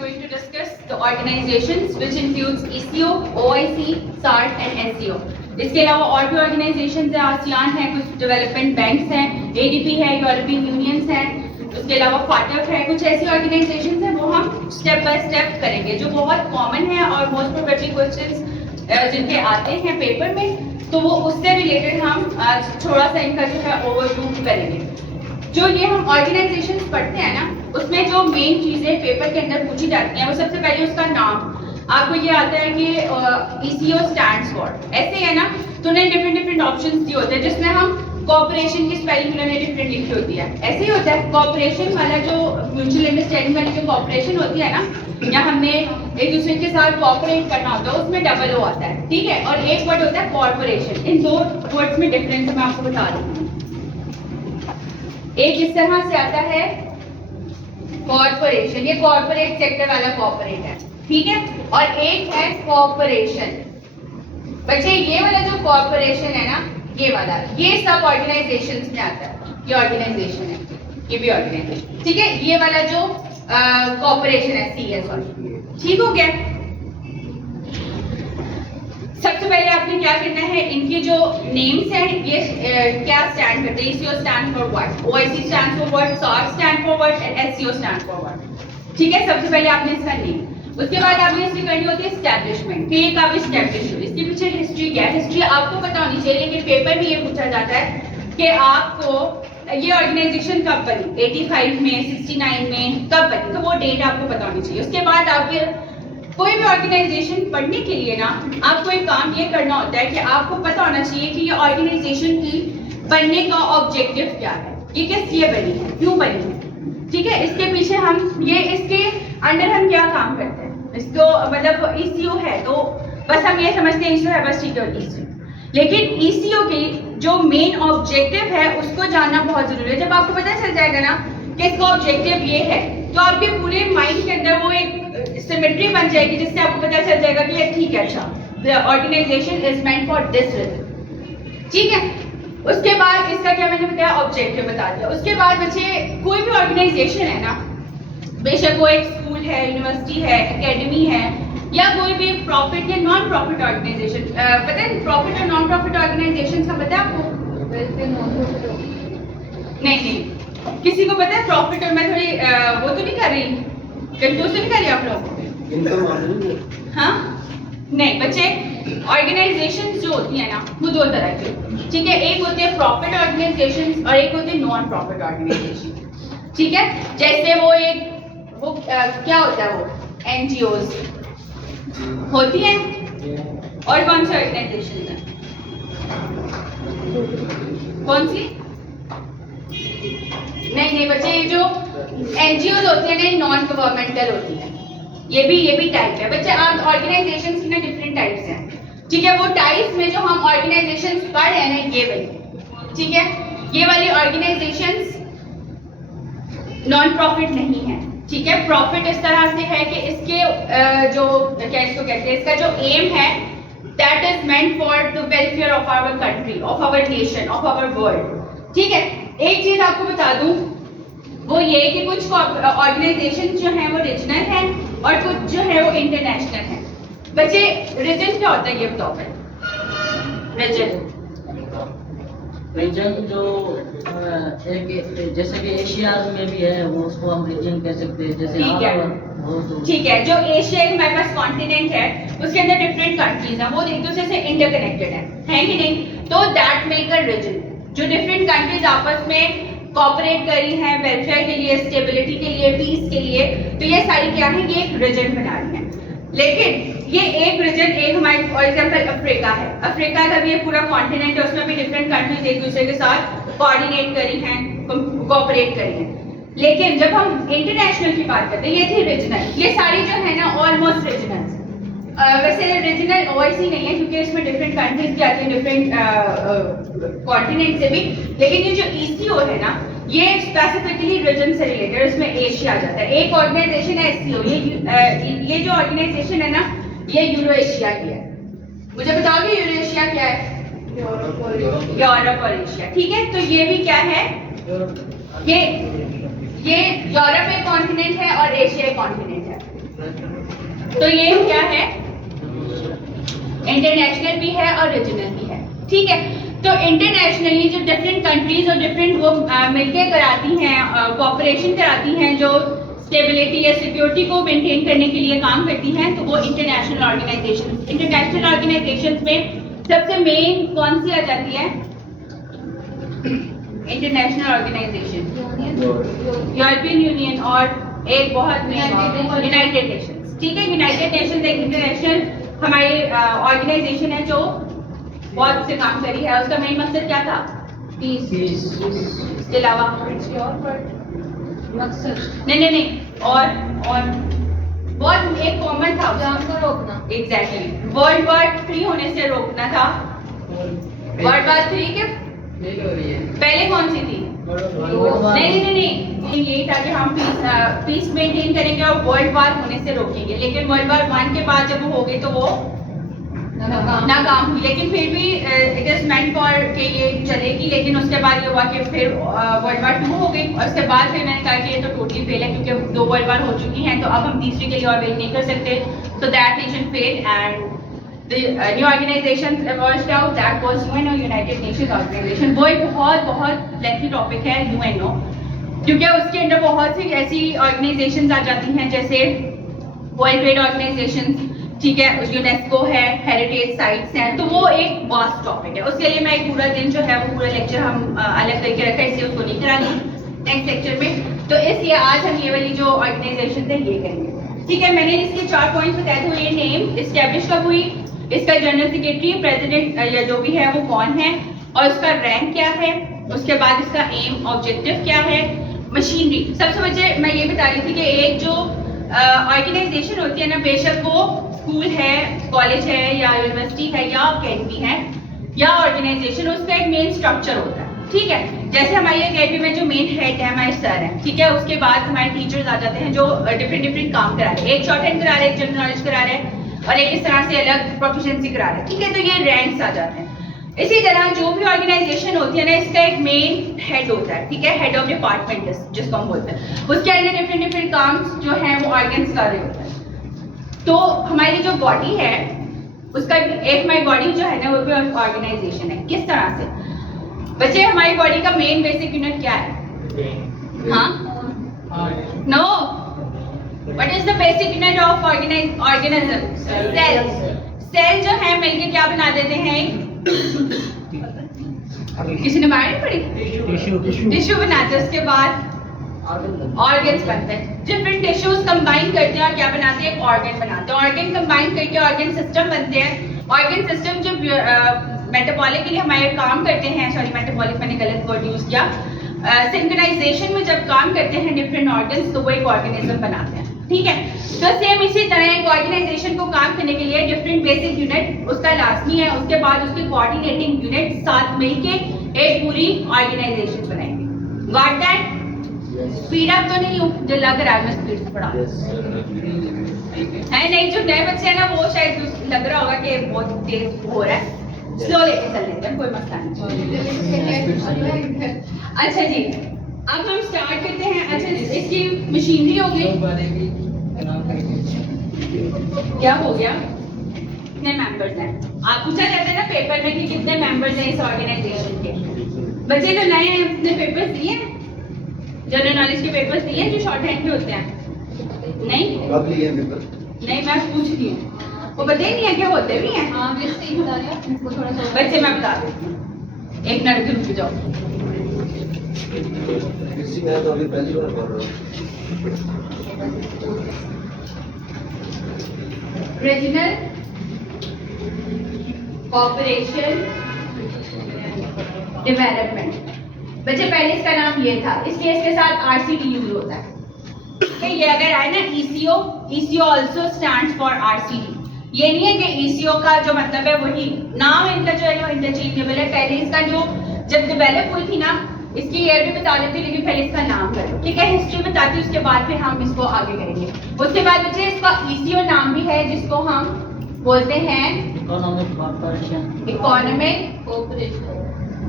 going to discuss the organizations which includes ECO, OIC, SARC and SCO. इसके अलावा और भी ऑर्गेनाइजेशंस हैं, आसियान है, कुछ डेवलपमेंट बैंक्स हैं, ADB है, यूरोपियन यूनियंस हैं, उसके अलावा फाटक है, कुछ ऐसी ऑर्गेनाइजेशंस हैं वो हम स्टेप बाय स्टेप करेंगे जो बहुत कॉमन है और मोस्ट प्रोबेबली क्वेश्चंस जिनके आते हैं पेपर में, तो वो उससे रिलेटेड हम आज थोड़ा सा इनका जो है ओवरव्यू करेंगे। जो ये हम ऑर्गेनाइजेशंस पढ़ते हैं ना, उसमें जो मेन चीजें पेपर के अंदर पूछी जाती हैं वो सबसे पहले उसका नाम आपको ये आता है कि ECO स्टैंड्स फॉर, ऐसे है ना, तो उन्हें डिफरेंट ऑप्शंस दिए होते हैं जिसमें हम कॉर्पोरेशन की स्पेलिंग उन्होंने डिफरेंट लिखी होती है। ऐसे ही होता है कॉर्पोरेशन वाला, जो म्यूचुअल अंडरस्टैंडिंग वाली जो कॉर्पोरेशन होती है ना, या हमने एक दूसरे के साथ कॉर्पोरेट करना होता है, उसमें डबल O आता है, ठीक है। और एक वर्ड होता है कॉर्पोरेशन। इन दो वर्ड्स में डिफरेंस मैं आपको बता रही हूँ। एक इस तरह से आता है कॉर्पोरेशन, ये कॉर्पोरेट सेक्टर वाला कॉर्पोरेट है, ठीक है। और एक है कॉर्पोरेशन। बच्चे ये वाला जो कॉर्पोरेशन है ना, ये वाला, ये सब ऑर्गेनाइजेशंस में आता है। ये ऑर्गेनाइजेशन है, ये भी ऑर्गेनाइजेशन, ठीक है। ये वाला जो कॉर्पोरेशन है, CS, ठीक हो गया। सबसे पहले आपने क्या करना है, इनके जो नेम्स हैं ये क्या स्टैंड करते हैं। ECO stand for what, OIC stand for what, SARC stand for what and SCO stand for what, ठीक है। सबसे पहले आपने इसका नेम, उसके बाद आपने इसकी करनी होती है एस्टैब्लिशमेंट, कि ये कब एस्टैब्लिश हुई, इसके पीछे हिस्ट्री क्या है। हिस्ट्री आपको पता होनी चाहिए, लेकिन पेपर में ये पूछा जाता है कि आपको ये ऑर्गेनाइजेशन कब बनी, 85 में, 69 में कब बनी, तो वो डेट आपको पता होनी चाहिए। उसके बाद आपके कोई भी ऑर्गेनाइजेशन पढ़ने के लिए ना, आपको एक काम ये करना होता है कि आपको पता होना चाहिए कि ये ऑर्गेनाइजेशन की बनने का ऑब्जेक्टिव क्या है, ये किस लिए बनी है, क्यों बनी है, ठीक है। इसके पीछे हम ये इसके अंडर हम क्या काम करते हैं, इसको मतलब ECO है तो बस हम ये समझते हैं ECO है बस, ठीक है ECO। लेकिन ECO के जो मेन ऑब्जेक्टिव है उसको जानना बहुत जरूरी है। जब आपको पता चल जाएगा ना कि इसका ऑब्जेक्टिव ये है, तो आपके पूरे माइंड के अंदर वो एक सिमेट्री बन जाएगी जिससे आपको पता चल जाएगा कि ये ठीक है, अच्छा the organisation is meant for this reason, ठीक है। उसके बाद इसका क्या मैंने बताया, ऑब्जेक्टिव बता दिया। उसके बाद बच्चे कोई भी ऑर्गेनाइजेशन है ना, बेशक वो एक स्कूल है, यूनिवर्सिटी है, एकेडमी है, या कोई भी प्रॉफिट या नॉन प्रॉफिट ऑर्गेनाइजेशन, पता है प्रॉफिट और नॉन प्रॉफिट ऑर्गेनाइजेशन का पता है आपको? नहीं, किसी को पता है प्रॉफिट? और मैं थोड़ी वो तो नहीं कर रही, कंफ्यूज नहीं कर रही आप लोग? हाँ नहीं बच्चे, ऑर्गेनाइजेशन जो होती है ना वो दो तरह की, ठीक है। एक होती है प्रॉफिट ऑर्गेनाइजेशन और एक होती है नॉन प्रॉफिट ऑर्गेनाइजेशन, ठीक है। जैसे वो क्या होता है, वो NGOs होती है। और कौन सी ऑर्गेनाइजेशन है, कौन सी? नहीं बच्चे, ये जो NGOs होती है ना, नॉन गवर्नमेंटल होती है। ये भी टाइप है बच्चे। आप ऑर्गेनाइजेशंस में डिफरेंट टाइप्स हैं, ठीक है। वो टाइप्स में जो हम ऑर्गेनाइजेशंस पढ़ रहे हैं ना, ये वाली, ठीक है, ये वाली ऑर्गेनाइजेशंस नॉन प्रॉफिट नहीं है, ठीक है। प्रॉफिट इस तरह से है कि इसके जो क्या इसको कहते हैं, इसका जो एम है that is meant for the welfare of our country, of our nation, of our world, ठीक है। एक चीज आपको बता दूं, वो ये कि कुछ ऑर्गेनाइजेशन जो हैं वो रीजनल हैं और कुछ जो है वो इंटरनेशनल हैं। बच्चे रीजन क्या होता है ये बताओ पहले। रीजन जो एक जैसे कि एशिया में भी है, वो उसको हम रीजन कह सकते हैं, जैसे ठीक है, ठीक है। जो एशिया हमारे पास कॉन्टिनेंट है उसके अंदर डिफरेंट कंट्रीज हैं, वो एक दूसरे से इंटरकनेक्टेड है कि नहीं, तो दैट मेक अ रीजन। जो डिफरेंट कंट्रीज आपस में कॉपरेट कर रही हैं वेलफेयर के लिए, स्टेबिलिटी के लिए, पीस के लिए, तो ये सारी क्या है, ये एक रीजन बना रही है। लेकिन ये एक रीजन, एक हमारे फॉर एग्जांपल अफ्रीका है, अफ्रीका का भी एक पूरा कॉन्टिनेंट है, उसमें भी डिफरेंट कंट्रीज एक दूसरे के साथ कोऑर्डिनेट करी हैं, कोऑपरेट करी हैं। लेकिन जब हम इंटरनेशनल की बात करते हैं, ये थी रीजनल। ये सारी जो है ना ऑलमोस्ट रीजनल। वैसे रीजनल OIC नहीं है क्योंकि इसमें डिफरेंट कंट्रीज भी आती हैं, डिफरेंट कॉन्टिनेंट से भी। लेकिन ये जो ECO है ना, ये स्पेसिफिकली रीजन से रिलेटेड, इसमें एशिया आ जाता है। एक ऑर्गेनाइजेशन है SCO, ये जो ऑर्गेनाइजेशन है ना, ये यूरो एशिया की है। मुझे बताओगे यूरो एशिया क्या है? यूरोप और एशिया, ठीक है। तो ये भी क्या है, ये यूरोप एक कॉन्टिनेंट है और एशिया एक कॉन्टिनेंट है। तो ये क्या है, इंटरनेशनल भी है और रीजनल भी है, ठीक है। तो इंटरनेशनली जो डिफरेंट कंट्रीज और डिफरेंट वो मिलकर कराती हैं, कोऑपरेशन कराती हैं, जो स्टेबिलिटी या सिक्योरिटी को मेंटेन करने के लिए काम करती हैं, तो वो इंटरनेशनल ऑर्गेनाइजेशन। इंटरनेशनल ऑर्गेनाइजेशंस में सबसे मेन कौन सी आ जाती है? इंटरनेशनल ऑर्गेनाइजेशन, यूरोपियन यूनियन, और एक बहुत यूनाइटेड नेशंस, ठीक है। यूनाइटेड नेशंस एक इंटरनेशनल हमारी ऑर्गेनाइजेशन है जो बहुत से काम करी है। उसका मेन मकसद क्या था? पीस। इसके अलावा मकसद नहीं, और बहुत एक कॉमन था, रोकना। एग्जैक्टली, वर्ल्ड वॉर 3 होने से रोकना था। वर्ल्ड वॉर 3 के पहले कौन सी थी? नहीं, यही था कि हम पीस मेंटेन करेंगे और वर्ल्ड वॉर होने से रोकेंगे। लेकिन वर्ल्ड वॉर 1 के बाद जब वो हो गई तो वो नाकाम हुई। लेकिन फिर भी इट इज मेंट फॉर कि ये चलेगी। लेकिन उसके बाद ये हुआ कि फिर वर्ल्ड वॉर 2 हो गई, और उसके बाद फिर मैंने कहा कि ये तो टोटली फेल है, क्योंकि 2 वर्ल्ड वॉर हो चुकी हैं, तो अब हम तीसरी के लिए और वेट नहीं कर सकते। So that nation fail and the new organisation emerged out, that was UNO, united nations organisation. वो एक बहुत लेंथी टॉपिक है UNO, क्योंकि उसके अंदर बहुत सी ऐसी ऑर्गेनाइजेशंस आ जाती हैं, जैसे वर्ल्ड ट्रेड ऑर्गेनाइजेशन, ठीक है, यूनेस्को है, हेरिटेज साइट्स हैं। तो वो एक वास्ट टॉपिक है, उसके लिए मैं एक पूरा दिन जो है वो पूरा लेक्चर हम अलग करके रखा है, इसलिए उसको नहीं करा दी नेक्स्ट लेक्चर में। तो इसलिए आज हम ये वाली जो ऑर्गेनाइजेशन है ये करेंगे, ठीक है। मैंने इसके 4 पॉइंट्स बताए थे। ये नेम इस्टेब्लिश कब हुई, इसका जनरल सेक्रेटरी, प्रेसिडेंट या जो भी है वो कौन है, और उसका रैंक क्या है, उसके बाद इसका एम ऑब्जेक्टिव क्या है, मशीनरी। सबसे मुझे मैं ये बता रही थी कि एक जो ऑर्गेनाइजेशन होती है ना, बेशक वो स्कूल है, कॉलेज है, या यूनिवर्सिटी है, या अकेडमी है, या ऑर्गेनाइजेशन, उसका एक मेन स्ट्रक्चर होता है, ठीक है। जैसे हमारी अकेडमी में जो मेन हेड है हमारे सर है, ठीक है। उसके बाद हमारे टीचर्स आ जाते हैं जो डिफरेंट काम करा रहे हैं। एक शॉर्ट हैंड करा रहे हैं, एक जनरल नॉलेज करा रहे हैं, और एक इस तरह से अलग प्रोफिशिएंसी करा रहे हैं, ठीक है। तो ये रैंक्स आ जाते हैं। इसी तरह जो भी ऑर्गेनाइजेशन होती है ना, इसका एक मेन हेड होता है, ठीक है, हेड ऑफ डिपार्टमेंट जिसको हम बोलते हैं। उसके अंदर डिफरेंट काम जो है वो ऑर्गन्स कर रहे होते हैं। तो हमारी जो बॉडी है उसका एक हमारी बॉडी जो है ना वो भी ऑर्गेनाइजेशन है। किस तरह से बच्चे? हमारी बॉडी का मेन बेसिक यूनिट क्या है? हाँ, no, what is the basic unit of organism? Cell. Cell जो है मिलके क्या बना देते हैं? किसी ने मारी पड़ी? टिश्यू बनाते हैं। उसके बाद ऑर्गन्स बनते हैं। डिफरेंट टिश्यूज कंबाइन करते हैं और क्या बनाते हैं? एक ऑर्गन बनाते हैं। ऑर्गन कंबाइन करके ऑर्गन सिस्टम बनते हैं। ऑर्गन सिस्टम जो मेटाबॉलिक के लिए हमारे काम करते हैं, सॉरी मेटाबॉलिक मैंने गलत वर्ड यूज किया, सिंक्रोनाइजेशन में जब काम करते हैं डिफरेंट ऑर्गन्स, तो वो एक ऑर्गेनिज्म बनाते हैं, ठीक है। तो सेम इसी तरह एक ऑर्गेनाइजेशन को काम करने के लिए डिफरेंट बेसिक यूनिट उसका लाजमी है। उसके बाद उसके कोऑर्डिनेटिंग यूनिट साथ मिलके एक पूरी ऑर्गेनाइजेशन बनाएंगे। Got that? स्पीड अप तो नहीं हूँ जो लग रहा है मैं स्पीड से पढ़ा है नहीं। जो नए बच्चे हैं ना वो शायद लग रहा होगा कि बहुत तेज हो रहा है, स्लो लेके चल लेते हैं, कोई मसला नहीं। अच्छा जी, अब हम स्टार्ट करते हैं। अच्छा, इसकी मशीनरी हो गई, क्या हो गया? कितने मेंबर्स हैं? आप पूछा जाता है ना पेपर में कि कितने मेंबर्स हैं इस ऑर्गेनाइजेशन के। बच्चे जो नए हैं अपने पेपर्स दिए, जनरल नॉलेज के पेपर्स दिए जो शॉर्ट हैंड के होते हैं? नहीं, कब लिए पेपर? नहीं, मैं पूछ रही हूँ, वो पता ही नहीं है क्या होते भी हैं। हाँ, बच्चे मैं बता देती हूँ, एक मिनट रुक जाओ। मैं तो अभी पहली बार पढ़ रहा हूँ। Regional cooperation development. बच्चे पहले इसका नाम ये था, इसलिए इसके साथ RCD यूज होता है। ये अगर आए ना ECO, ECO also stands for RCD। ये नहीं है कि ECO का जो मतलब है वही नाम इनका जो है वो इंटरचेंजेबल है। पहले इसका जो जब डेवलप हुई थी ना, इसकी ईयर भी बता देती, लेकिन पहले इसका नाम करो, ठीक है, हिस्ट्री बताती, उसके बाद फिर हम इसको आगे करेंगे। उसके बाद बच्चे इसका ECO नाम भी है जिसको हम बोलते हैं इकोनॉमिक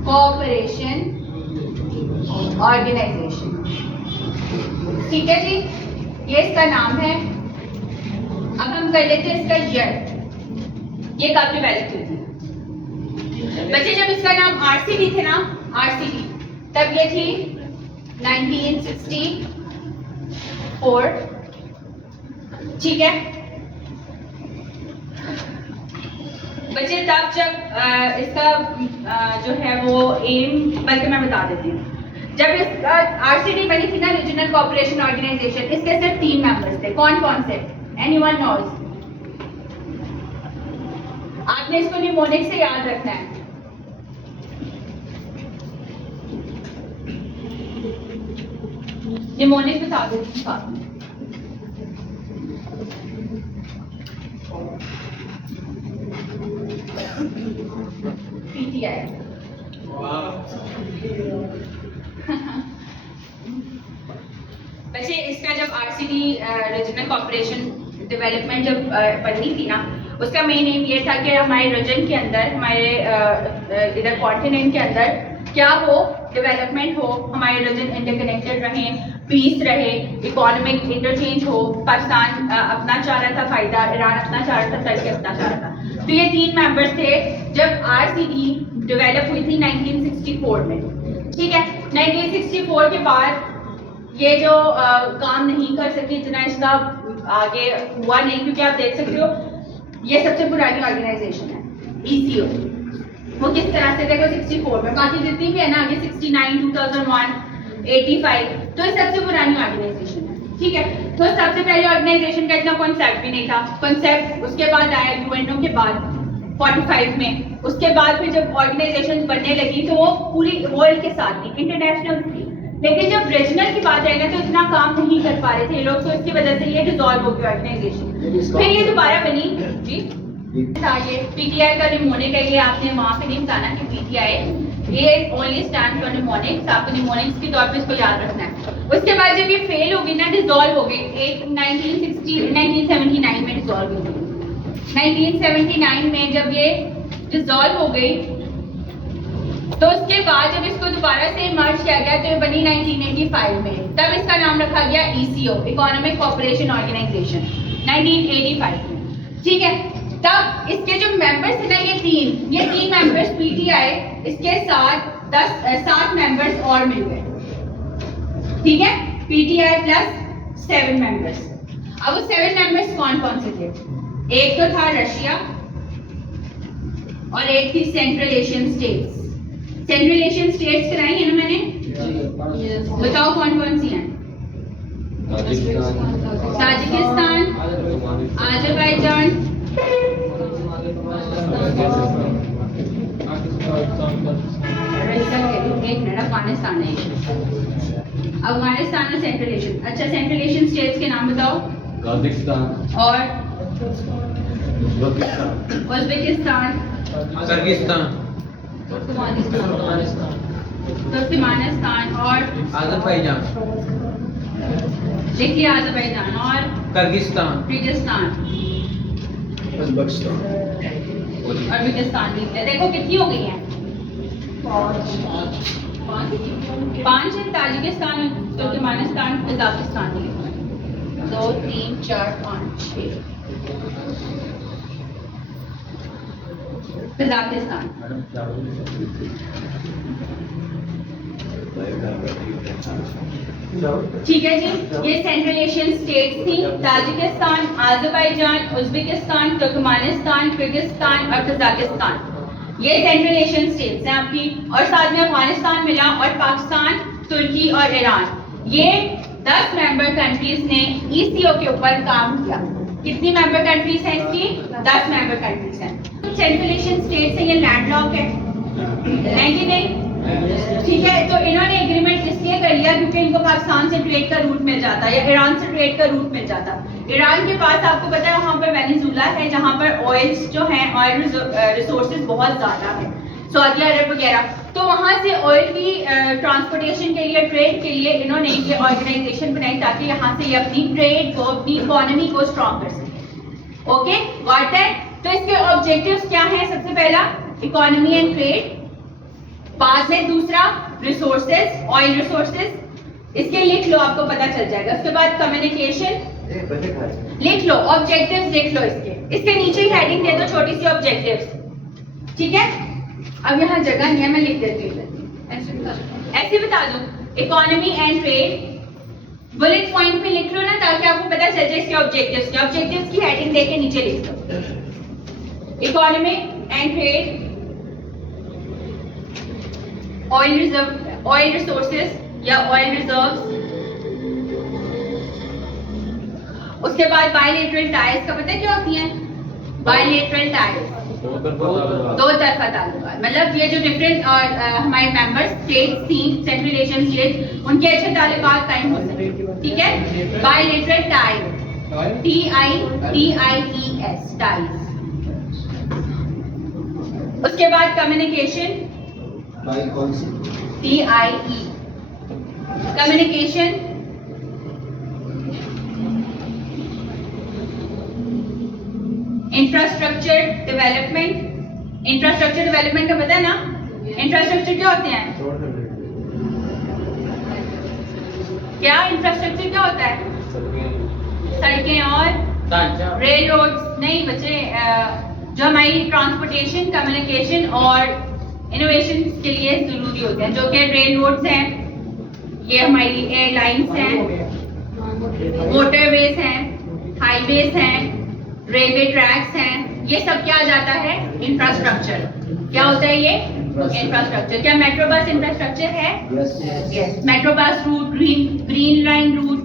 कोऑपरेशन ऑर्गेनाइजेशन, ठीक है जी, ये इसका नाम है। अब हम हम कर लेते हैं इसका ईयर, ये कब डेवलप हुई थी बच्चे? जब इसका नाम आरसीडी थे ना, आरसीडी, तब ये थी 1964, ठीक है बच्चे। तब जब इसका जो है वो एम, बल्कि मैं बता देती हूँ, जब इसका आरसीडी बनी थी ना, रीजनल कोऑपरेशन ऑर्गेनाइजेशन, इसके सिर्फ 3 मेंबर्स थे। कौन कौन से? Anyone knows? आपने इसको निमोनिक से याद रखना है। निमोनिक बता देती हूँ साथ में। पीटीआई बच्चे, इसका जब आरसीडी रीजनल कोऑपरेशन डेवलपमेंट जब बननी थी ना, उसका मेन एम ये था कि हमारे रीजन के अंदर, हमारे इधर कॉन्टिनेंट के अंदर क्या हो, डेवलपमेंट हो, हमारे रीजन इंटरकनेक्टेड रहे, पीस रहे, इकोनॉमिक इंटरचेंज हो। पाकिस्तान अपना चाह रहा था फायदा, ईरान अपना चाह रहा था, टर्की अपना चाह रहा था। तो ये 3 मेंबर्स थे जब आरसीडी डेवलप हुई थी 1964 में, ठीक है। 1964 के बाद ये जो काम नहीं कर सकी, इतना इसका आगे हुआ नहीं, क्योंकि आप देख सकते हो ये सबसे पुरानी ऑर्गेनाइजेशन है ECO। वो किस तरह से, देखो 64 में, बाकी जितनी भी है ना आगे 69, 2001, 85, तो ये सबसे पुरानी ऑर्गेनाइजेशन है, ठीक है। तो सबसे पहले ऑर्गेनाइजेशन का इतना कॉन्सेप्ट भी नहीं था। कॉन्सेप्ट उसके बाद आया UNO के बाद 45 में। उसके बाद फिर जब ऑर्गेनाइजेशन बनने लगी तो वो पूरी वर्ल्ड के साथ थी, इंटरनेशनल थी। लेकिन जब रीजनल की बात आई ना, तो इतना काम नहीं कर पा रहे थे ये लोग, तो इसकी वजह से ये डिसॉल्व हो गई ऑर्गेनाइजेशन। फिर ये दोबारा बनी जी, था ये पीटीआई का निमोनिक है। ये आपने वहाँ पे नहीं बताना कि पीटीआई, ये ओनली स्टैंड फॉर निमोनिक्स। आपको निमोनिक्स के तौर पे इसको याद रखना है। उसके बाद जब ये फेल हो गई ना, डिसॉल्व हो गई, 1979 में डिसॉल्व हो गई। 1979 में जब ये डिसॉल्व हो गई, तो उसके बाद जब इसको दोबारा से मर्ज किया गया तो ये बनी 1985 में। तब इसका नाम रखा गया ECO, इकोनॉमिक कोऑपरेशन ऑर्गेनाइजेशन, 1985 में, ठीक है। तब इसके जो मेंबर्स थे ना, ये तीन मेंबर्स पीटीआई, इसके साथ 7 मेंबर्स और मिल गए, ठीक है। PTI plus 7 members. अब वो 7 मेंबर्स कौन कौन से थे? एक तो था रशिया और एक थी central Asian states. Central Asian states कराई है ना मैंने, बताओ कौन कौन सी हैं? ताजिकिस्तान, अज़रबैजान, एक मिनट, अफगानिस्तान है। अफगानिस्तान और सेंट्रल एशियन। अच्छा, सेंट्रल एशियन स्टेट्स के नाम बताओ। काजाकिस्तान और उज़्बेकिस्तान, किर्गिस्तान, तुर्कमेनिस्तान और अज़रबैजान, देखिए अज़रबैजान और किर्गिस्तान, उज़्बेकिस्तान, उज़्बेकिस्तान भी है। देखो कितनी हो गई हैं? 5 है। Tajikistan, Turkmenistan, Kazakhstan, 2 3 4 5 6। कजाकिस्तान, ठीक है जी। ये सेंट्रल एशियन स्टेट्स थी, Tajikistan, Azerbaijan, Uzbekistan, Turkmenistan, Kyrgyzstan और कजाकिस्तान। ये सेंट्रल एशियन स्टेट्स हैं आपकी। और साथ में अफगानिस्तान मिला, और पाकिस्तान, तुर्की और ईरान, ये 10 मेंबर कंट्रीज ने ECO के ऊपर काम किया। कितनी मेंबर कंट्रीज हैं इसकी? 10 मेंबर कंट्रीज हैं। सेंट्रल एशियन स्टेट्स है, ये लैंडलॉक है कि नहीं? ठीक है। तो इन्होंने एग्रीमेंट इसलिए कर लिया क्योंकि इनको पाकिस्तान से ट्रेड का रूट मिल जाता, या ईरान से ट्रेड का रूट मिल जाता। ईरान के पास आपको पता है वहाँ पर वेनेजुला है, जहाँ पर ऑयल्स जो हैं, ऑयल रिसोर्सेज बहुत ज़्यादा है, सऊदी अरब वगैरह। तो वहाँ से ऑयल की ट्रांसपोर्टेशन के लिए, ट्रेड के लिए इन्होंने ये ऑर्गेनाइजेशन बनाई, ताकि यहाँ से ये अपनी ट्रेड को, अपनी इकोनॉमी को स्ट्रॉन्ग कर सके। Okay, got that? तो इसके ऑब्जेक्टिव्स क्या हैं? सबसे पहला इकोनॉमी एंड ट्रेड, बाद में दूसरा रिसोर्सेज, ऑयल रिसोर्सेज, इसके लिख लो, आपको पता चल जाएगा। उसके बाद कम्युनिकेशन, लिख लो ऑब्जेक्टिव्स, लिख लो इसके नीचे ही हेडिंग दे दो छोटी सी ऑब्जेक्टिव्स, ठीक है। अब यहाँ जगह नहीं है, मैं लिख देती हूँ, ऐसे बता दूं economy and trade, bullet point में लिख लो ना, ताकि आपको पता चल जाए इसके ऑब्जेक्टिव्स की हेडिंग देके नीचे लिख दो। Economy and trade, oil resources या ऑयल रिजर्व्स, उसके बाद बायलेटरल टाइज का पता है क्या होती है? बायलेटरल टाइज दो तरफा ताल्लुकात, मतलब ये जो डिफरेंट हमारे मेंबर स्टेट्स थी, सेंट्रल एशियन स्टेट्स, उनके अच्छे ताल्लुकात कायम हो सके, ठीक है। Bilateral ties, TIES ties. उसके बाद communication, TIE communication. Infrastructure development, infrastructure development का पता है ना? इंफ्रास्ट्रक्चर क्या होते हैं? क्या इंफ्रास्ट्रक्चर क्या होता है? सड़कें और रेल रोड्स नहीं बच्चे, जो हमारी ट्रांसपोर्टेशन, कम्युनिकेशन और इनोवेशन के लिए जरूरी होते हैं, जो कि रेल रोड्स हैं, ये हमारी एयरलाइंस हैं, मोटरवेज हैं, हाईवेज हैं, रेलवे ट्रैक्स हैं, ये सब क्या आ जाता है? इंफ्रास्ट्रक्चर। क्या होता है ये? इंफ्रास्ट्रक्चर। क्या मेट्रो बस इंफ्रास्ट्रक्चर है? Yes. Metro bus route, green line route,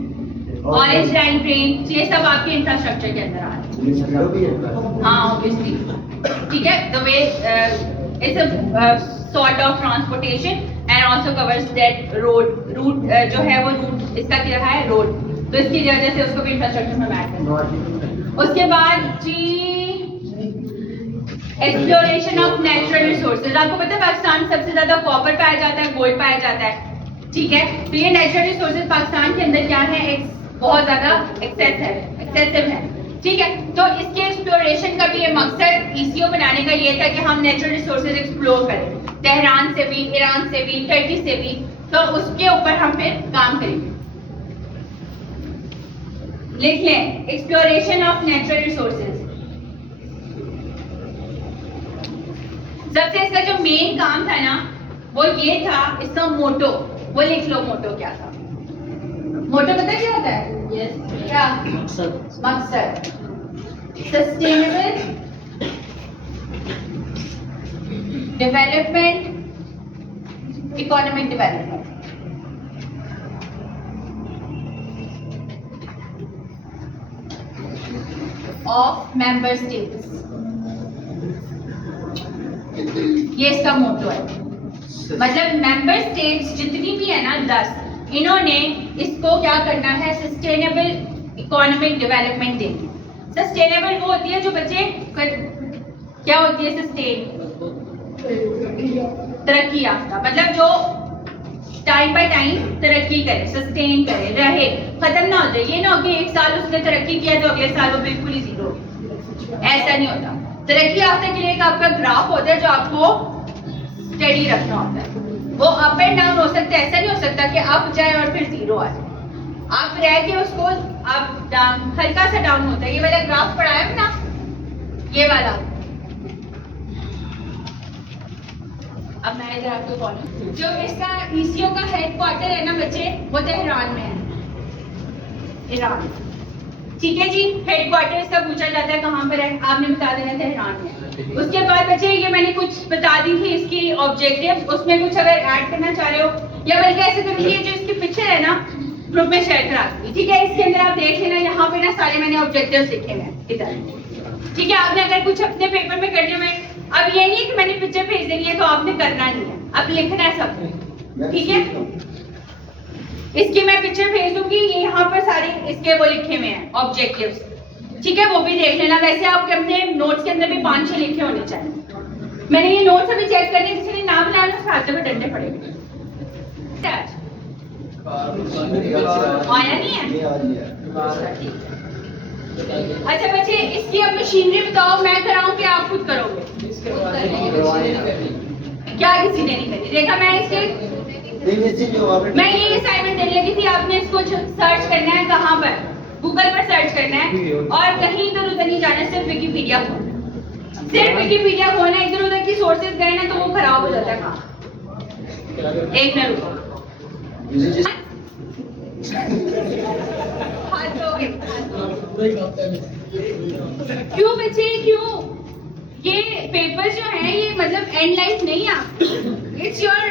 orange line train, ये सब आपके इंफ्रास्ट्रक्चर के अंदर आ रहे हैं। हाँ ऑब्वियसली, ठीक है। The way it's a sort of transportation and also covers that road, route जो है वो रूट इसका क्या है? रोड, तो इसकी वजह से उसको भी इंफ्रास्ट्रक्चर में ऐड करना है। उसके बाद जी एक्सप्लोरेशन ऑफ नेचुरल रिसोर्सेज। आपको पता है पाकिस्तान में सबसे ज्यादा कॉपर पाया जाता है, गोल्ड पाया जाता है, ठीक है। तो ये नेचुरल रिसोर्सेज पाकिस्तान के अंदर क्या है? बहुत ज्यादा एक्सेसिव है, ठीक है। तो इसके एक्सप्लोरेशन का भी ये मकसद ECO बनाने का ये था कि हम नेचुरल रिसोर्सेज एक्सप्लोर करें, तेहरान से भी, ईरान से भी, टर्की से भी, तो उसके ऊपर हम फिर काम करेंगे। लिख लें एक्सप्लोरेशन ऑफ नेचुरल रिसोर्सेज। सबसे इसका जो मेन काम था ना वो ये था, इसका मोटो, वो लिख लो मोटो क्या था। मोटो पता क्या होता है? यस। क्या मकसद? Sustainable development, economic development. Of member states, ये इसका मोटो है। मतलब मेंबर स्टेट्स जितनी भी है ना 10, इन्होंने इसको क्या करना है? सस्टेनेबल इकोनॉमिक डेवलपमेंट देनी। सस्टेनेबल वो होती है जो बच्चे क्या होती है? सस्टेन, तरक्की याफ्ता, मतलब जो टाइम बाय टाइम तरक्की करे, सस्टेन करे, रहे, खत्म ना हो जाए। ये ना हो कि एक साल उसने तरक्की किया तो अगले साल वो बिल्कुल ही जीरो, ऐसा नहीं होता। तरक्की याफ्ता के लिए एक आपका ग्राफ होता है जो आपको स्टडी रखना होता है। वो अप एंड डाउन हो सकता है, ऐसा नहीं हो सकता कि अप जाए और फिर जीरो आ जाए। आप रह के उसको अप डाउन, हल्का सा डाउन होता है। ये वाला ग्राफ पढ़ा है ना, ये वाला। अब मैं इधर आपको बोलूं, जो इसका ECO का हेडक्वार्टर है ना बच्चे, वो तेहरान में है, ईरान, ठीक है जी। हेडक्वार्टर इसका पूछा जाता है कहाँ पर है, आपने बता देना तेहरान में। उसके बाद बच्चे ये मैंने कुछ बता दी थी इसकी ऑब्जेक्टिव्स, उसमें कुछ अगर ऐड करना चाह रहे हो या बल्कि ऐसे करिए जो इसके पिक्चर है ना ग्रुप में शेयर करा दूंगी, ठीक है। इसके अंदर आप देख लेना, यहाँ पे ना सारे मैंने ऑब्जेक्टिव्स लिखे हैं इधर, ठीक है। आपने अगर कुछ अपने पेपर में करने में, अब ये नहीं है कि मैंने पिक्चर भेज देनी है तो आपने करना नहीं है, अब लिखना है सब, ठीक है। इसकी मैं पिक्चर भेज दूंगी, ये यहाँ पर सारे इसके वो लिखे हुए हैं ऑब्जेक्टिव्स, ठीक है, वो भी देख लेना। वैसे आपके अपने नोट्स के अंदर भी 5-6 लिखे होने चाहिए। मैंने ये नोट्स अभी चेक करने, किसी ने नाम लाया ना उसके हाथ में डंडे पड़ेंगे। आया नहीं है? अच्छा बच्चे, इसकी अब मशीनरी बताओ, मैं कराऊं कि आप खुद करोगे? क्या किसी ने नहीं करी? देखा मैं इसके, मैं ये असाइनमेंट देने लगी थी, आपने इसको सर्च करना है कहाँ पर, गूगल पर सर्च करना है और कहीं इधर उधर नहीं जाना है, सिर्फ विकिपीडिया खोलना है। सिर्फ विकिपीडिया खोलना है, इधर उधर की सोर्सेज गए ना तो वो खराब हो जाता है काम। एक मिनट रुको। हाथ धोगे। क्यों बच्चे क्यों? ये पेपर जो है ये मतलब एंड लाइफ नहीं है। इट्स योर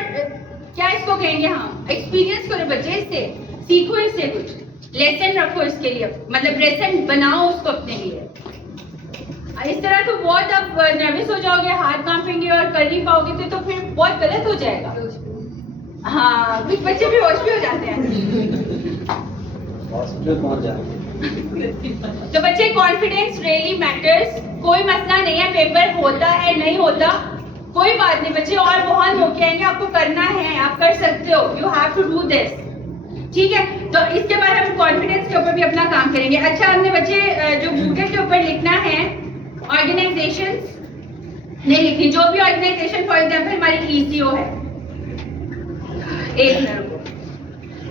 क्या इसको कहेंगे हम, एक्सपीरियंस करो बच्चे, इससे सीखो, इससे कुछ लेसन रखो इसके लिए, मतलब लेसन बनाओ उसको अपने लिए। इस तरह तो बहुत आप नर्वस हो जाओगे, हाथ कांपेंगे और कर नहीं पाओगे तो फिर बहुत गलत हो जाएगा। हाँ, कुछ बच्चे भी होश भी हो जाते हैं। हॉस्पिटल पहुंच जाए। तो बच्चे कॉन्फिडेंस रियली मैटर्स। कोई मसला नहीं है, पेपर होता है नहीं होता कोई बात नहीं बच्चे, और बहुत मौके आएंगे, आपको करना है, आप कर सकते हो, you have to do this. ठीक है, तो इसके बाद हम कॉन्फिडेंस के ऊपर भी अपना काम करेंगे। अच्छा, हमने बच्चे जो गूगल के ऊपर लिखना है ऑर्गेनाइजेशंस नहीं लिखनी, जो भी ऑर्गेनाइजेशन फॉर एग्जांपल हमारी ECO है। एक मिनट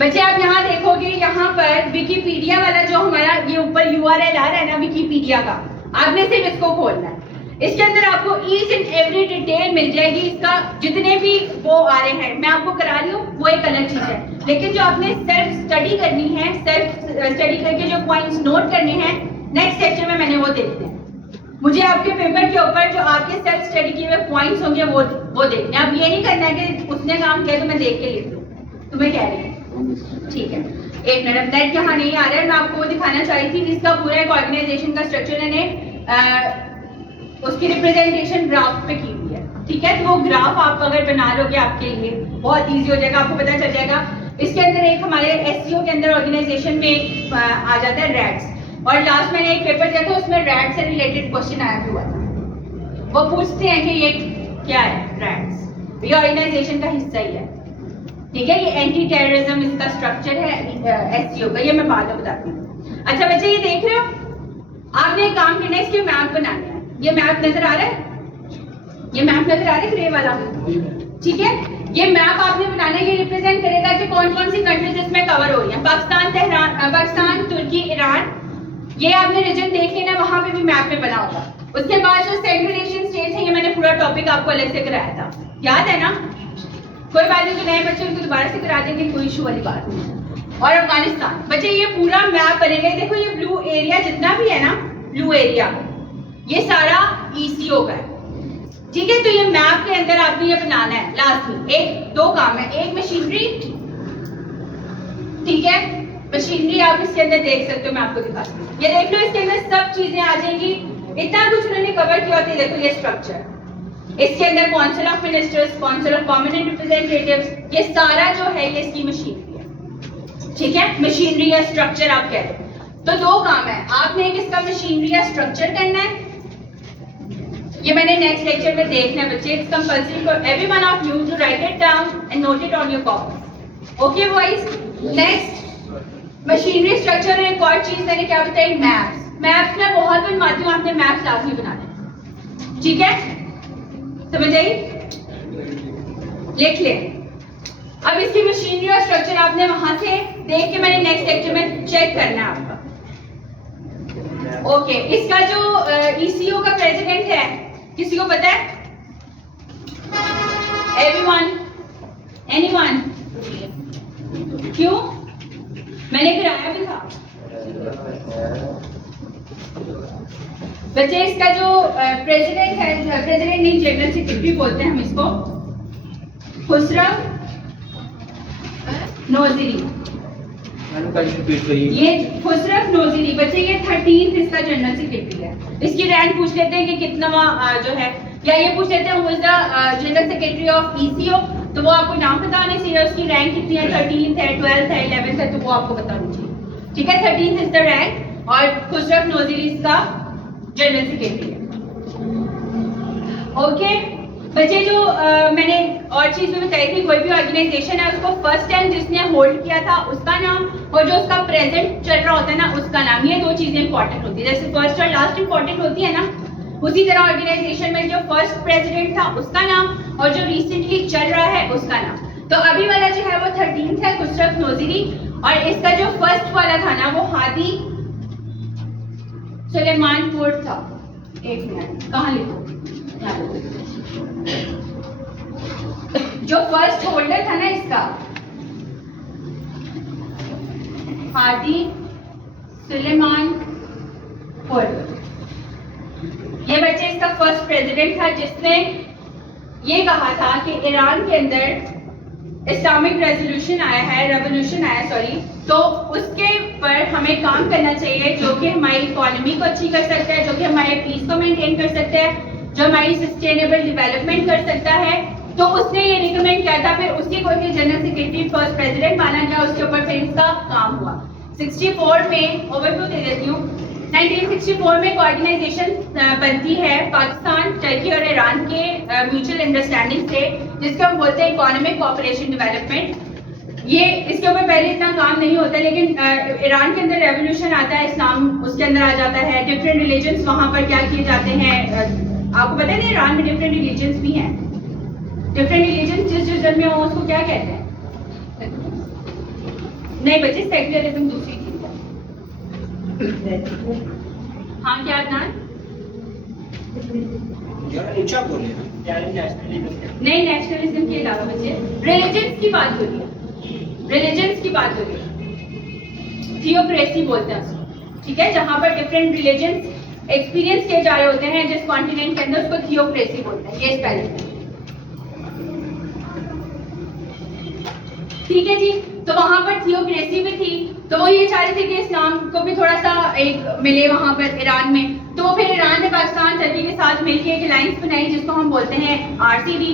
बच्चे, आप यहाँ देखोगे, यहाँ पर विकिपीडिया वाला जो हमारा ये ऊपर URL आ रहा है ना विकिपीडिया का, आपने सिर्फ इसको खोलना है। इसके अंदर आपको ईच एंड एवरी डिटेल मिल जाएगी, इसका जितने भी वो आ रहे हैं मैं आपको करा रही हूँ, वो एक अलग चीज है। लेकिन जो आपने सेल्फ स्टडी करनी है, सेल्फ स्टडी करके जो पॉइंट्स नोट करने हैं, नेक्स्ट सेक्शन में मैंने वो देखते हैं। मुझे आपके पेपर के ऊपर जो आपके सेल्फ स्टडी के हुए पॉइंट्स होंगे वो देखने। अब ये नहीं करना है कि उसने काम किया तो मैं देख के लिख दूँ, तुम्हें कह रही हूँ। ठीक है, एक मिनट, नेट यहाँ नहीं आ रहा है, मैं आपको वो दिखाना चाह रही थी कि इसका पूरा एक ऑर्गेनाइजेशन का स्ट्रक्चर मैंने उसकी रिप्रेजेंटेशन ग्राफ पे की हुई है। ठीक है, तो वो ग्राफ आप अगर बना लोगे आपके लिए बहुत इजी हो जाएगा, आपको पता चल जाएगा। इसके अंदर एक हमारे SEO के अंदर ऑर्गेनाइजेशन में आ जाता है रैट्स, और लास्ट मैंने एक पेपर दिया था उसमें रैट से रिलेटेड क्वेश्चन आया हुआ था। वो पूछते हैं कि ये क्या है, रैट्स ये ऑर्गेनाइजेशन का हिस्सा ही है। ठीक है, ये एंटी टेररिज्म इसका स्ट्रक्चर है SEO का, ये मैं बाद में बताती हूँ। अच्छा बच्चे, ये देख रहे हो, आपने एक काम करना है, इसके मैप बनाने हैं। ये मैप नजर आ रहा है, ये मैप नजर आ रहा है ग्रे वाला। ठीक है, ये मैप आपने बनाना है, ये रिप्रेजेंट करेगा कि कौन कौन सी कंट्रीज इसमें कवर हो रही हैं। पाकिस्तान, तुर्की, ईरान, ये आपने रीजन देख लेना, वहां पे भी मैप में बना होगा। उसके बाद जो सेंट्रल एशियन स्टेट्स हैं, ये मैंने पूरा टॉपिक आपको अलग से कराया था, याद है ना? कोई बात नहीं, जो नए बच्चे उनको दोबारा से करा देंगे, कोई इशू वाली बात नहीं। और अफगानिस्तान, बच्चे ये पूरा मैप बनेगा। देखो ये ब्लू एरिया जितना भी है ना, ब्लू एरिया ये सारा ECO का है। ठीक है, तो ये मैप के अंदर आपने ये बनाना है। लास्ट में दो काम है, एक मशीनरी, ठीक है, मशीनरी आप इसके अंदर देख सकते हो, मैं आपको दिखाती हूँ। ये देख लो, इसके अंदर सब चीजें आ जाएंगी, इतना कुछ उन्होंने कवर किया होता है। देखो ये स्ट्रक्चर, इसके अंदर council of ministers, council of permanent representatives, ये सारा जो है ये इसकी मशीनरी है। ठीक है, मशीनरी या स्ट्रक्चर आप कह दो। तो दो काम है, आपने एक इसका मशीनरी या स्ट्रक्चर करना है, ये मैंने नेक्स्ट लेक्चर में देखना है बच्चे। It's compulsory for everyone of you to write it down and note it on your copy. Okay boys, next machinery structure. एक और चीज मैंने क्या बताई, मैप्स। मैप्स में बहुत बनवाती हूँ, आपने मैप्स लाजमी बनाने। ठीक है, समझ आई? लिख ले। अब इसकी मशीनरी और स्ट्रक्चर आपने वहां से देख के मैंने नेक्स्ट लेक्चर में चेक करना है आपका। ओके, इसका जो ECO का प्रेसिडेंट है, किसी को पता है? Everyone, anyone? क्यों? मैंने कराया भी था बच्चे। इसका जो प्रेसिडेंट है, प्रेसिडेंट नहीं जनरल सेक्रेटरी बोलते हैं हम इसको, खुसरव नोजरी। ये खुसरव नोजरी बच्चे, ये 13th इसका जनरल सेक्रेटरी है। इसकी रैंक पूछ लेते हैं कि कितना जो है, या ये पूछ लेते हैं who is the general secretary of ECO, तो वो आपको नाम पता होना चाहिए, उसकी रैंक कितनी है, 13th है, 12th है, 11th है, तो वो आपको पता होना चाहिए। ठीक है, 13th इज द रैंक, और खुसरव नोजरी इसका जनरल सेक्रेटरी है। ओके बच्चे, जो मैंने और चीज भी बताई थी, कोई भी ऑर्गेनाइजेशन है उसको फर्स्ट टाइम जिसने होल्ड किया था उसका नाम, और जो उसका प्रेजेंट चल रहा होता है ना उसका नाम, ये दो चीजें इंपॉर्टेंट होती है। जैसे फर्स्ट और लास्ट इंपॉर्टेंट होती है ना, उसी तरह ऑर्गेनाइजेशन में जो फर्स्ट प्रेसिडेंट था उसका नाम, और जो रिसेंटली चल रहा है उसका नाम। तो अभी वाला जो है वो 13th है, खुसरव नोजरी, और इसका जो फर्स्ट वाला था ना वो हादी सुलेमानपुर था। एक मिनट, कहाँ लिखो? यहाँ लिखो। जो फर्स्ट होल्डर था ना इसका, हादी सुलेमानपुर, ये बच्चे इसका फर्स्ट प्रेसिडेंट था जिसने ये कहा था कि ईरान के अंदर इस्लामिक रेवोल्यूशन आया, तो उसके पर हमें काम करना चाहिए जो कि हमारी इकोनॉमी को अच्छी कर सकता है, जो कि हमारे पीस को मेंटेन कर सकता है, जो हमारी सस्टेनेबल डेवलपमेंट कर सकता है। तो उसने ये रिकमेंड किया था, फिर उसी को जनरल सेक्रेटरी फर्स्ट प्रेसिडेंट माना गया, उसके ऊपर फिर इसका काम हुआ। 64 में ओवरव्यू दे देती हूँ। 1964 में एक ऑर्गेनाइजेशन बनती है पाकिस्तान, टर्की और ईरान के म्यूचुअल अंडरस्टैंडिंग से, जिसको हम बोलते हैं इकोनॉमिक कोऑपरेशन डेवलपमेंट। ये इसके ऊपर पहले इतना काम नहीं होता, लेकिन ईरान के अंदर रेवोल्यूशन आता है, इस्लाम उसके अंदर आ जाता है, डिफरेंट रिलीजन्स वहाँ पर क्या किए जाते हैं, आपको पता है ना ईरान में डिफरेंट रिलीजन्स भी हैं। डिफरेंट रिलीजन्स जिस धर्म में हो उसको क्या कहते हैं? नहीं बच्चे, सेक्युलरिज्म दूसरी चीज है। हाँ क्या नाम? ऊंचा बोले नहीं, नेशनलिज्म के अलावा बच्चे रिलीजन्स की बात हो रही है, थियोक्रेसी बोलते हैं उसको, ठीक है, जहाँ पर डिफरेंट रिलीजन्स एक्सपीरियंस किए जा रहे होते हैं जिस कॉन्टिनेंट के अंदर, उसको थियोक्रेसी बोलते हैं। ये स्पेलिंग है, ठीक है जी। तो वहां पर थियोक्रेसी भी थी, तो वो ये चाह रहे थे कि इस्लाम को भी थोड़ा सा एक मिले वहां पर ईरान में। तो फिर ईरान ने पाकिस्तान टर्की के साथ मिलकर एक अलायंस बनाई जिसको हम बोलते हैं RCD।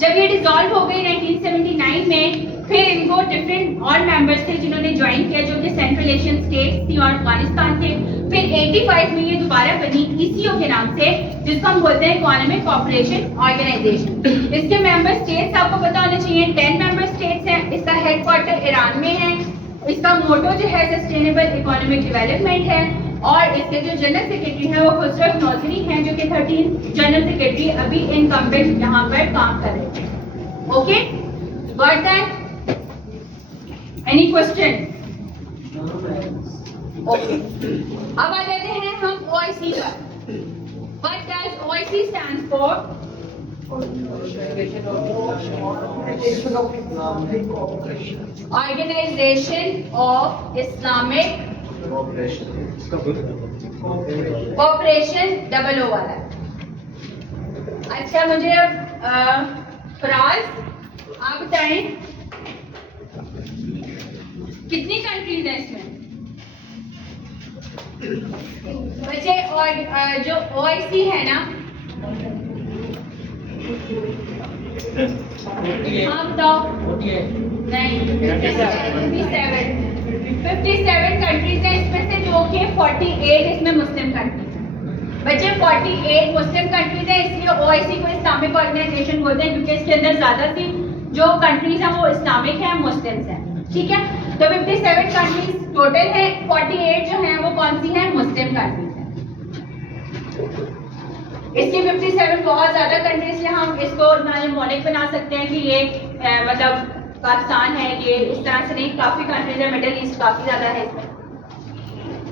जब ये डिसॉल्व हो गई 1979 में, फिर इनको डिफरेंट और मेंबर्स थे जिन्होंने ज्वाइन किया, जो कि सेंट्रल एशियन स्टेट्स थी और अफगानिस्तान थे। फिर 85 में ये दोबारा बनी ECO के नाम से, जिसको हम बोलते हैं इकोनॉमिक कोऑपरेशन ऑर्गेनाइजेशन। इसके मेंबर स्टेट्स आपको पता होने चाहिए, 10 मेंबर स्टेट्स हैं। इसका हेडक्वार्टर ईरान में है। इसका मोटो जो है सस्टेनेबल इकोनॉमिक डेवलपमेंट है, और इसके जो जनरल सेक्रेटरी हैं वो खुसरो नौजरी हैं, जो कि 13 जनरल सेक्रेटरी अभी इनकम्बेंट यहाँ पर काम कर रहे हैं। Okay, got that? Any question? Okay, अब आ जाते हैं हम OIC पर। What does OIC stands for? Organization of Islamic Cooperation, double O वाला। अच्छा, मुझे अब फराज आप बताएं कितनी कंट्रीज हैं इसमें बच्चे? और जो OIC है ना, हाँ बताओ। नहीं, 57 कंट्रीज हैं इसमें से, जो कि 48 इसमें मुस्लिम कंट्रीज हैं। बच्चे 48 मुस्लिम कंट्रीज हैं, इसलिए OIC को इस्लामिक ऑर्गेनाइजेशन बोलते हैं, क्योंकि इसके अंदर ज्यादा सी जो कंट्रीज हैं वो इस्लामिक हैं, मुस्लिम्स हैं, ठीक है। तो 57 कंट्रीज टोटल है, 48 जो हैं वो कौन सी हैं? मुस्लिम कंट्रीज हैं। इसकी 57 बहुत ज्यादा कंट्रीज हैं, हम इसको निमोनिक बना सकते हैं कि ये मतलब पाकिस्तान है, ये इस तरह से नहीं, काफी कंट्रीज है, मिडिल ईस्ट काफी ज्यादा है इसमें।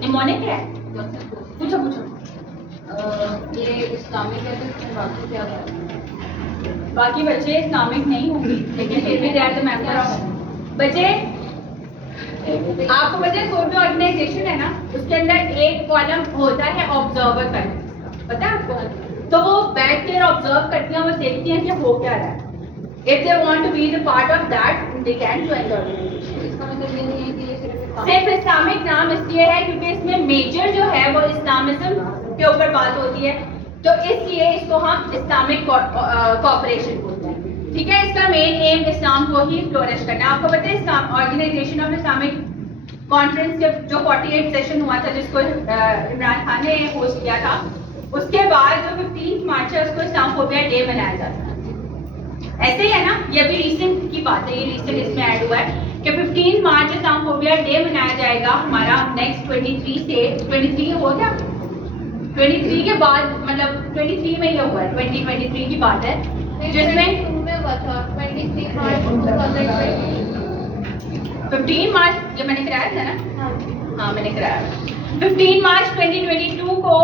निमोनिक है, पूछो पूछो। ये इस्लामिक है तो बाकी क्या है? बाकी बच्चे इस्लामिक नहीं होंगे, लेकिन फिर भी दैट द मेंबर ऑफ बच्चे। आपको पता है कोई भी ऑर्गेनाइजेशन है ना, उसके अंदर एक कॉलम होता है ऑब्जर्वर कंट्रीज, पता है आपको? तो वो बैठ कर ऑब्जर्व करती हैं, वो देखती हैं कि हो क्या रहा है। If they want to be the part of that, they can join the organization. इसका मतलब ये नहीं है कि ये सिर्फ इस्लामिक नाम इसलिए है क्योंकि इसमें मेजर जो है वो इस्लामिज्म के ऊपर बात होती है, तो इसलिए इसको हम इस्लामिक कोऑपरेशन बोलते हैं, ठीक है। इसका मेन एम इस्लाम को ही फ्लोरिश करना है। आपको पता है इस्लाम ऑर्गेनाइजेशन ऑफ इस्लामिक कॉन्फ्रेंस जो 48 सेशन हुआ था, जिसको इमरान खान ने होस्ट किया था, उसके बाद जो 15 मार्च है उसको इस्लामोफोबिया डे मनाया जाता है। ऐसे ही है ना, ये अभी रिसेंट की बात है, ये रिसेंट इसमें ऐड हुआ है कि 15 मार्च इस्लामोफोबिया डे मनाया जाएगा हमारा नेक्स्ट 23 से 23 हो गया, 23 के बाद मतलब 23 में ही हुआ है, 2023 की बात है, जिसमें 23 मार्च 15 मार्च ये मैंने कराया था ना, हाँ मैंने कराया। 15 मार्च 2022 को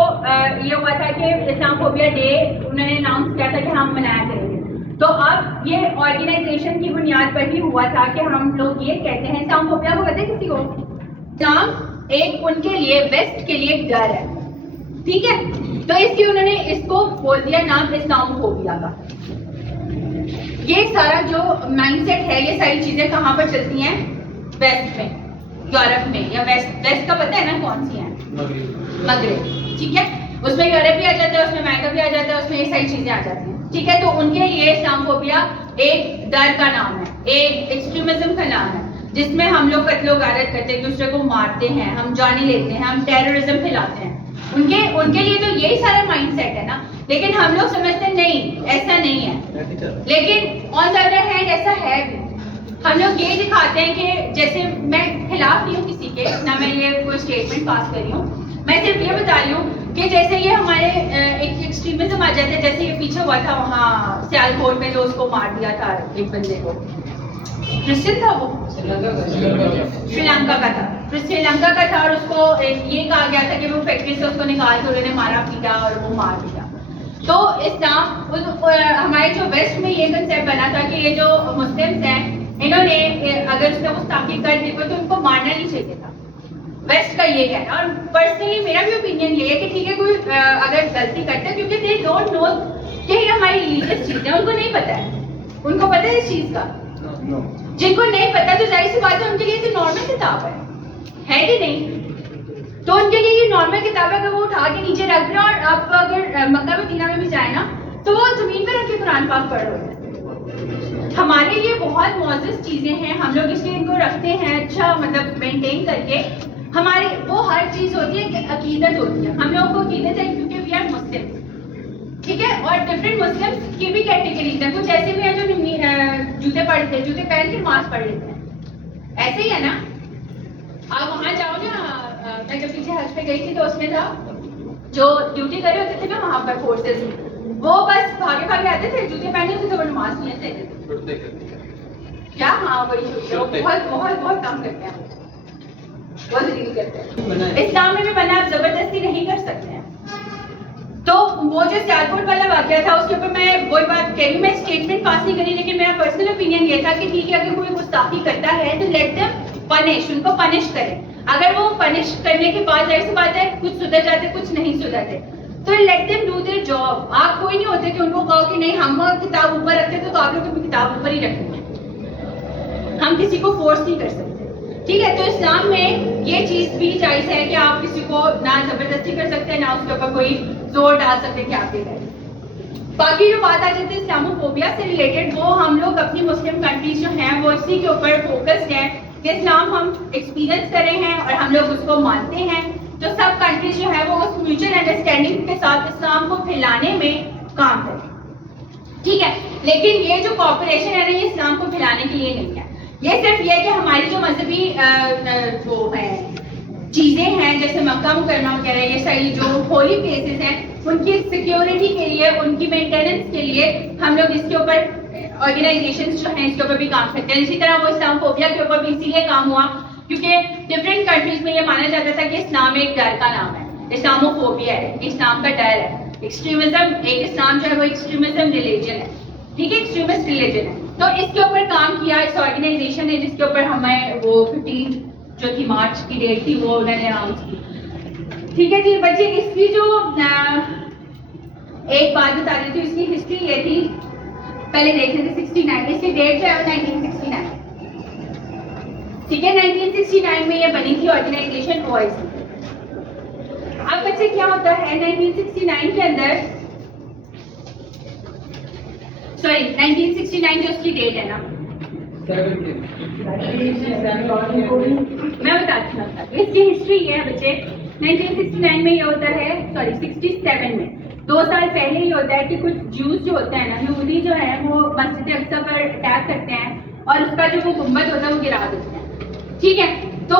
ये हुआ था कि इस्लामोफोबिया डे उन्होंने अनाउंस किया था कि हम मनाया करेंगे। तो अब ये ऑर्गेनाइजेशन की बुनियाद पर ही हुआ था कि हम लोग ये कहते हैं, इस्लामोफोबिया को कहते हैं किसी को, इस्लाम एक उनके लिए, वेस्ट के लिए एक डर है, ठीक है। तो इसलिए उन्होंने इसको बोल दिया नाम इस्लामोफोबिया का। ये सारा जो माइंडसेट है, ये सारी चीजें कहाँ पर चलती हैं? वेस्ट में, यूरोप में, या वेस्ट का पता है ना कौन सी है? मगरिब, ठीक है। उसमें यूरोप भी आ जाता है, उसमें अमेरिका भी आ जाता है, उसमें ये सारी चीजें आ जाती हैं, ठीक है। तो उनके लिए इस्लामोफोबिया एक डर का नाम है, एक एक्सट्रीमिज्म का नाम है, जिसमें हम लोग कत्लो गारत करते हैं, एक दूसरे को मारते हैं, हम जाने लेते हैं, हम टेररिज्म फैलाते हैं। उनके लिए तो यही सारा माइंडसेट है ना। लेकिन हम लोग समझते हैं नहीं, ऐसा नहीं है। लेकिन ऑन द अदर हैंड ऐसा है भी। हम लोग ये दिखाते हैं कि जैसे, मैं खिलाफ नहीं हूँ किसी के, ना मैं ये कोई स्टेटमेंट पास कर रही हूँ, मैं सिर्फ ये बता रही हूँ कि जैसे ये हमारे एक एक्सट्रीमिज्म आ जाता है, जैसे ये पीछे हुआ था वहाँ सियालकोट में, जो उसको मार दिया था एक बंदे को, क्रिश्चियन था वो, श्रीलंका का था, श्रीलंका का था, और उसको ये कहा गया था कि वो फैक्ट्री से उसको निकाल के उन्होंने मारा पीटा और वो मार दिया। तो इस्लाम, हमारे जो वेस्ट में ये कंसेप्ट बना था कि ये जो मुस्लिम्स हैं, इन्होंने अगर उसने गुस्ताखी कर दी तो उनको मारना नहीं चाहिए था। वेस्ट का ये कहना, और पर्सनली मेरा भी ओपिनियन ये है कि ठीक है, कोई अगर गलती करता है, क्योंकि दे डोंट नो कि ये हमारी रिलीजियस चीज है, उनको नहीं पता है, उनको पता है इस चीज का। जिनको नहीं पता तो जाहिर सी बात है उनके लिए तो नॉर्मल किताब है कि नहीं? तो उनके लिए ये नॉर्मल किताब है, अगर वो उठा के नीचे रख रहे, और आप अगर मक्का मदीना में भी जाए ना, तो वो जमीन पे रख के कुरान पाक पढ़ रहे हैं। हमारे लिए बहुत मौजूद चीजें हैं, हम लोग इसलिए इनको रखते हैं, अच्छा मतलब मेंटेन करके। हमारी वो हर चीज होती है कि अकीदत होती है, हम लोगों को अकीदत है क्योंकि वी आर मुस्लिम, ठीक है। और डिफरेंट मुस्लिम्स की भी कैटेगरीज है, कुछ ऐसे भी है जो जूते पढ़ते हैं, जूते पहन के नमाज पढ़ लेते हैं, ऐसे ही है ना। आप वहां जाओ ना, मैं जब पीछे हज पे गई थी तो उसमें था जो ड्यूटी कर रहे होते थे ना वहां पर फोर्सेस में, वो बस भागे भागे आते थे, जूते पहने होते थे, वो नमाज नहीं देते थे क्या। हाँ वही बहुत बहुत बहुत कम करते हैं, बहुत रील करते हैं। इस्लाम में भी मना आप जबरदस्ती नहीं कर सकते हैं। तो वो जो सियालकोट वाला वाकया था, उसके ऊपर मैं वही बात कह रही हूँ, मैं स्टेटमेंट पास नहीं करी, लेकिन मेरा पर्सनल ओपिनियन ये था कि ठीक है, अगर कोई गुस्ताखी करता है तो लेट देम पनिश, उनको पनिश करें। अगर वो पनिश करने के बाद जाहिर सी बात है कुछ सुधर जाते, कुछ नहीं सुधरते, तो let them do their job. आप कोई नहीं होते कि उनको कहो कि नहीं हम किताब ऊपर रखते तो आप लोग भी किताब ऊपर ही रखेंगे। हम किसी को फोर्स नहीं कर सकते, ठीक है। तो इस्लाम में ये चीज भी जायज है कि आप किसी को ना जबरदस्ती कर सकते हैं, ना उसके ऊपर कोई जोर डाल सकते हैं कि आप ये करें। बाकी जो बात आ जाती है इस्लामोफोबिया से रिलेटेड, वो हम लोग अपनी मुस्लिम कंट्रीज जो हैं वो इसी के ऊपर फोकस्ड हैं कि इस्लाम हम एक्सपीरियंस कर रहे हैं और हम लोग उसको मानते हैं। तो सब कंट्रीज जो है वो उस म्यूचुअल अंडरस्टैंडिंग के साथ इस्लाम को फैलाने में काम करें, ठीक है। लेकिन ये जो कॉपरेशन है ना, ये इस्लाम को फैलाने के लिए नहीं है, ये सिर्फ ये कि हमारी जो मजहबी वो है चीजें हैं, जैसे मक्का मुकरमा वगैरह, ये सारी जो होली प्लेसेस हैं, उनकी सिक्योरिटी के लिए, उनकी मेंटेनेंस के लिए हम लोग इसके ऊपर ऑर्गेनाइजेशंस जो हैं इसके ऊपर भी काम करते हैं। इसी तरह वो इस्लामोफोबिया के ऊपर भी इसीलिए काम हुआ क्योंकि डिफरेंट कंट्रीज में ये माना जाता था कि इस्लाम एक डर का नाम है, इस्लामोफोबिया है, इस्लाम का डर है। एक्सट्रीमिज्म, एक इस्लाम जो है वो एक्सट्रीमिज्म रिलीजन है, ठीक है, एक्सट्रीमिस्ट रिलीजन है। तो इसके ऊपर काम किया इस ऑर्गेनाइजेशन ने, जिसके ऊपर हमें वो 15 जो थी मार्च की डेट थी वो उन्होंने अनाउंस की, ठीक है जी बच्चे। इसकी जो एक बात बता देती हूँ, इसकी हिस्ट्री ये थी, पहले देख रहे थे 69, इसकी डेट जो है 1969, ठीक है। 1969 में ये बनी थी ऑर्गेनाइजेशन OIC। अब बच्चे क्या होता है 1969 के अंदर, सॉरी 1969 जो उसकी डेट है ना, मैं बताती हूँ इसकी हिस्ट्री ये है बच्चे। 1969 में ये होता है, सॉरी 67 में, 2 साल पहले ये होता है कि कुछ ज्यूज जो होता है ना, यहूदी जो है वो मस्जिद अक्सा पर अटैक करते हैं और उसका जो वो गुंबद होता है वो गिरा देते हैं, ठीक है। तो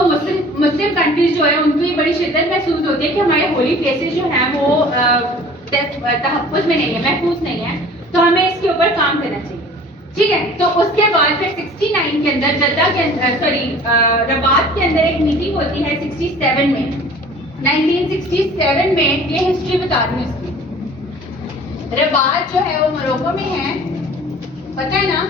मुस्लिम कंट्रीज जो है उनकी बड़ी शिद्दत महसूस होती है कि हमारे होली प्लेसेस जो हैं वो तहफ़्फ़ुज़ में नहीं है, महफूज नहीं है, तो हमें इसके ऊपर काम करना चाहिए, ठीक है। तो उसके बाद फिर 69 के अंदर जद्दा के अंदर, सॉरी रबात के अंदर एक मीटिंग होती है 67 में, 1967 में, ये हिस्ट्री बता रही हूँ इसकी। रबात जो है वो मोरक्को में है, पता है ना।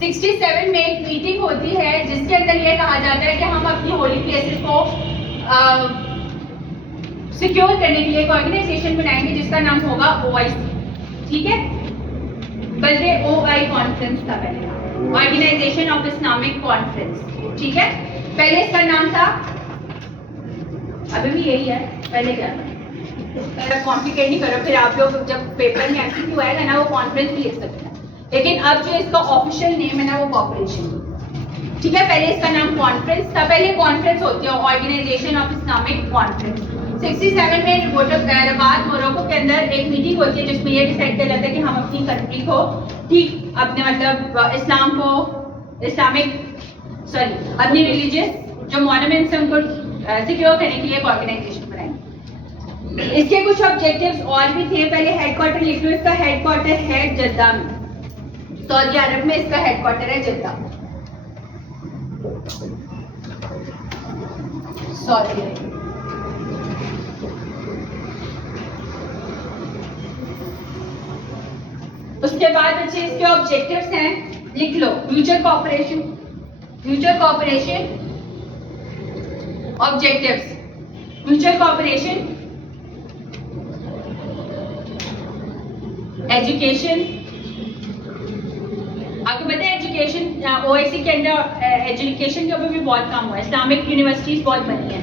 67 में एक मीटिंग होती है जिसके अंदर ये कहा जाता है कि हम अपनी होली प्लेसेस को सिक्योर करने के लिए एक ऑर्गेनाइजेशन बनाएंगे जिसका नाम होगा OIC, ठीक है। बल्कि OI कॉन्फ्रेंस था पहले, ऑर्गेनाइजेशन ऑफ इस्लामिक कॉन्फ्रेंस, ठीक है। पहले इसका नाम था, अभी भी यही है, पहले क्या था। कॉम्प्लिकेट नहीं करो, फिर आप लोग जब पेपर में MCQ आएगा ना वो कॉन्फ्रेंस भी लिख सकते हैं। लेकिन अब जो इसका ऑफिशियल नेम है ना वो कॉर्पोरेशन, ठीक है। पहले इसका नाम कॉन्फ्रेंस था, पहले कॉन्फ्रेंस होती है ऑर्गेनाइजेशन ऑफ इस्लामिक कॉन्फ्रेंस। 67 में रबात मोरक्को के अंदर एक मीटिंग होती है जिसमें ये डिसाइड किया जाता है कि हम अपनी कंट्री को ठीक अपने मतलब इस्लाम को अपनी रिलीजियस जो मॉन्यूमेंट्स हैं उनको सिक्योर करने के लिए एक ऑर्गेनाइजेशन बनाएंगे। इसके कुछ ऑब्जेक्टिव्स और भी थे। पहले हेडक्वार्टर लिख लो, इसका हेडक्वार्टर है जद्दा में, सऊदी अरब में इसका हेडक्वार्टर है जद्दा। सॉरी, उसके बाद बच्चे इसके ऑब्जेक्टिव्स हैं, लिख लो। Mutual cooperation objectives, mutual cooperation, education. आपको पता है एजुकेशन OIC के अंदर एजुकेशन के ऊपर भी बहुत काम हुआ है, इस्लामिक यूनिवर्सिटीज बहुत बनी है।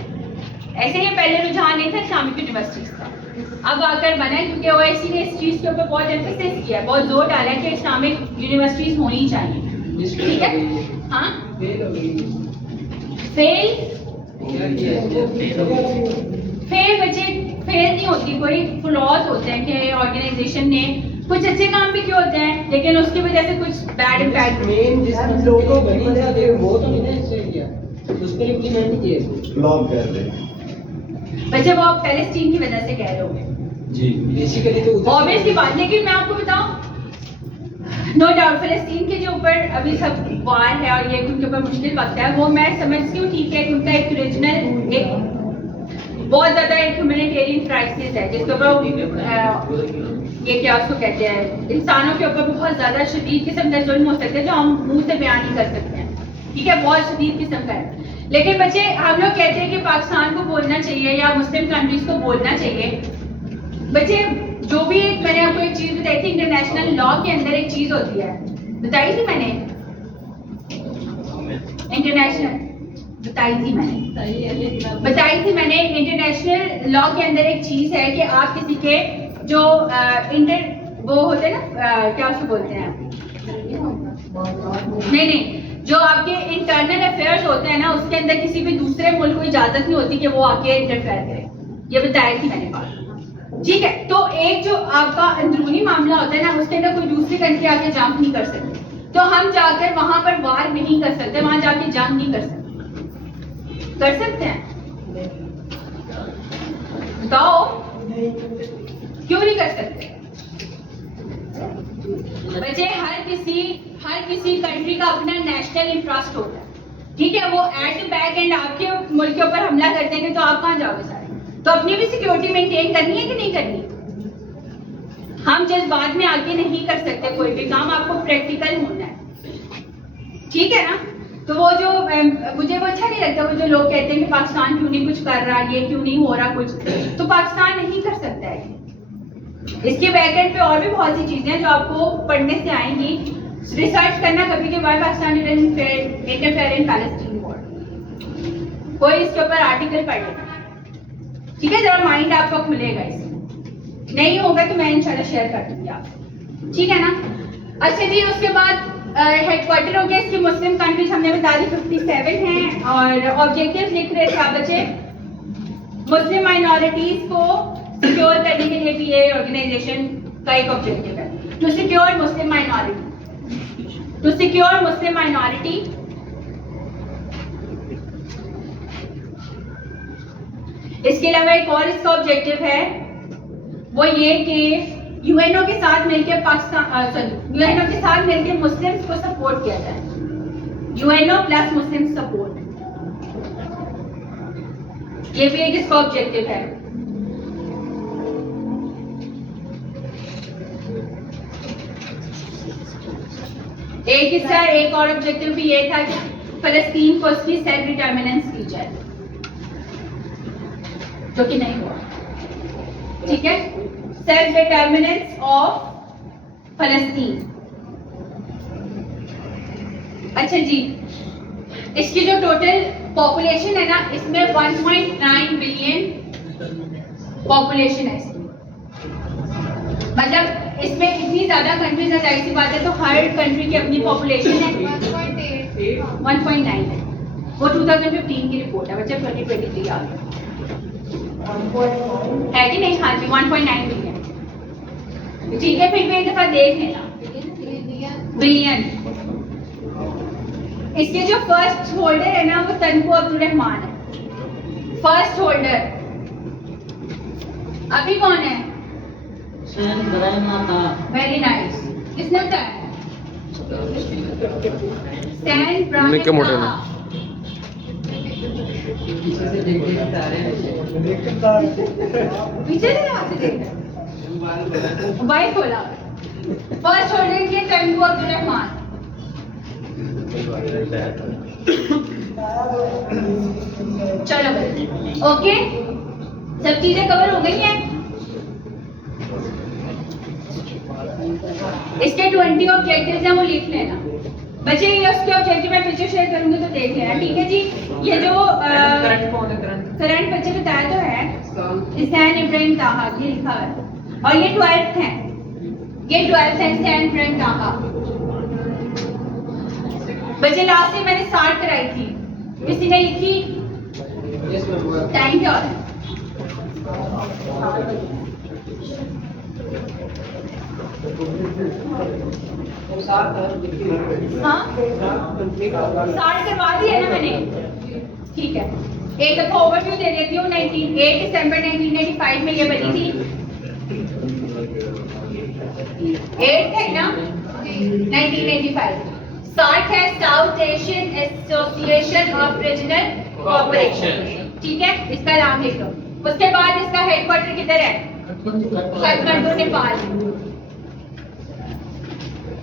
ऐसे ही पहले रुझान नहीं था इस्लामिक यूनिवर्सिटीज का, अब आकर बना है क्योंकि OIC ने इस चीज के ऊपर बहुत एम्फेसिस किया है, बहुत जोर डाला है कि इस्लामिक यूनिवर्सिटीज होनी चाहिए, ठीक है। हाँ, फेल बच्चे फेल नहीं होती, कोई फ्लॉज होते हैं कि ऑर्गेनाइजेशन ने कुछ अच्छे काम भी किए होते हैं लेकिन उसकी वजह से कुछ बैड इम्पैक्ट मेन जिस लोगों की वजह से वो तो नहीं ना इससे किया, उस पर इम्प्लीमेंट नहीं किए, ब्लॉक कर दे बच्चे वो आप पैलेस्टीन की वजह से कह रहे होंगे जी। बेसिकली तो ऑब्वियस की बात। लेकिन मैं आपको बताऊं, नो डाउट फलस्तीन के जो ऊपर अभी सब वार है और ये उनके ऊपर मुश्किल वक्त है, वो मैं समझती हूँ, ठीक है। उनका एक रीजनल एक बहुत ज्यादा एक ह्यूमैनिटेरियन क्राइसिस है जिसके ऊपर ये क्या उसको कहते हैं, इंसानों के ऊपर बहुत ज्यादा शदीद किस्म का जुल्म हो सकता है जो हम मुंह से बयान नहीं कर सकते हैं, ठीक है। बहुत शदीद किस्म का है। लेकिन बच्चे हम लोग कहते हैं कि पाकिस्तान को बोलना चाहिए या मुस्लिम कंट्रीज को बोलना चाहिए। बच्चे जो भी मैंने आपको एक चीज बताई थी, इंटरनेशनल लॉ के अंदर एक चीज होती है, बताई थी मैंने, इंटरनेशनल बताई थी मैंने इंटरनेशनल लॉ के अंदर एक चीज है कि आप किसी के जो वो होते हैं ना, क्या उसको बोलते हैं, नहीं, जो आपके इंटरनल अफेयर्स होते हैं ना, उसके अंदर किसी भी दूसरे मुल्क को इजाजत नहीं होती कि वो आके इंटरफेयर करे। ये बताई थी मैंने बात, ठीक है। तो एक जो आपका अंदरूनी मामला होता है ना, उसके अंदर कोई दूसरी कंट्री आके जंप नहीं कर सकती, तो हम जाकर वहां पर वार नहीं कर सकते, वहां जाके जंग नहीं कर सकते। कर सकते हैं? बताओ क्यों नहीं कर सकते? बच्चे हर किसी कंट्री का अपना नेशनल इंटरेस्ट होता है, ठीक है। वो एट द बैक एंड आपके मुल्क के ऊपर हमला कर देंगे तो आप कहाँ जाओगे सारे? तो अपनी भी सिक्योरिटी मेंटेन करनी है कि नहीं करनी? हम जज्बात में आगे नहीं कर सकते कोई भी काम, आपको प्रैक्टिकल होना है, ठीक है ना। तो वो जो मुझे वो अच्छा नहीं लगता, वो जो लोग कहते हैं कि पाकिस्तान क्यों नहीं कुछ कर रहा, ये क्यों नहीं हो रहा कुछ, तो पाकिस्तान नहीं कर सकता है। इसके बैकएंड पे और भी बहुत सी चीजें हैं जो आपको पढ़ने से आएंगी। रिसर्च करना कभी के बाद Pakistan interfere in Palestine war, कोई इसके ऊपर आर्टिकल पढ़ लेना, ठीक है। जरा माइंड आपका खुलेगा इसमें, नहीं होगा तो मैं इंशाल्लाह शेयर कर दूंगी आपको, ठीक है ना। अच्छा जी, उसके बाद हेडक्वार्टर हो गया। इसकी मुस्लिम कंट्रीज हमने बता दी 57 हैं। और ऑब्जेक्टिव्स लिख रहे थे आप बच्चे, मुस्लिम माइनॉरिटीज को सिक्योर करने के लिए भी ये ऑर्गेनाइजेशन का एक ऑब्जेक्टिव है, टू सिक्योर मुस्लिम माइनॉरिटी। इसके अलावा एक और इसका ऑब्जेक्टिव है, वो ये कि यूएनओ के साथ मिलकर यूएनओ के साथ मिलकर मुस्लिम्स को सपोर्ट किया जाए, यूएनओ प्लस मुस्लिम सपोर्ट, ये भी एक इसका ऑब्जेक्टिव है। एक इसका एक और ऑब्जेक्टिव भी ये था कि फलस्तीन को उसकी सेल्फ डिटर्मिनेंस दी जाए, जो कि नहीं हुआ। ठीक है, सेल्फ डिटर्मिनेंस ऑफ फलस्तीन। अच्छा जी, इसकी जो टोटल पॉपुलेशन है ना, इसमें 1.9 बिलियन पॉपुलेशन है इसकी। मतलब इसमें इतनी ज्यादा कंट्रीज है, जाहिर सी बात है, तो हर कंट्री की अपनी पॉपुलेशन है। 1.9 है, वो 2015 की रिपोर्ट है, बच्चे 2023 आ गया है कि नहीं? हाँ जी, 1.9 बिलियन। ठीक है, फिर भी एक दफा देख लेना, बिलियन। इसके जो फर्स्ट होल्डर है ना, वो तनकू अब्दुल रहमान है, फर्स्ट होल्डर। अभी कौन है? वेरी नाइस, किसने बताया? सैन निक्का मोटा ब्रायन। पीछे से देख देख बता रहे हैं। पीछे से यहाँ से देखा, वाइट खोला। फर्स्ट होल्डर के तनकू अब्दुल रहमान। चलो भाई, ओके, सब चीजें कवर हो गई हैं। इसके 20 ऑब्जेक्टिव्स हैं, वो लिख लेना बच्चे। ये उसके ऑब्जेक्टिव मैं पिक्चर शेयर करूंगी तो देख लेना, ठीक है जी। ये जो करंट बच्चे बताया तो है, हुसैन इब्राहिम ताहा, ये लिखा है, और ये 12th है, ये 12th है, हुसैन इब्राहिम ताहा। बच्चे लास्ट में मैंने स्टार्ट कराई थी, किसी ने लिखी? Thank you. हाँ, स्टार्ट करवा दी है ना मैंने, ठीक है। एक दफा ओवरव्यू दे देती हूँ। 8 दिसंबर 1985 में ये बनी थी। 8 है ना, 1985। सार्क है south Asian association of regional cooperation, ठीक है, इसका नाम लिख लो। उसके बाद इसका हेडक्वार्टर किधर है? काठमांडू, नेपाल।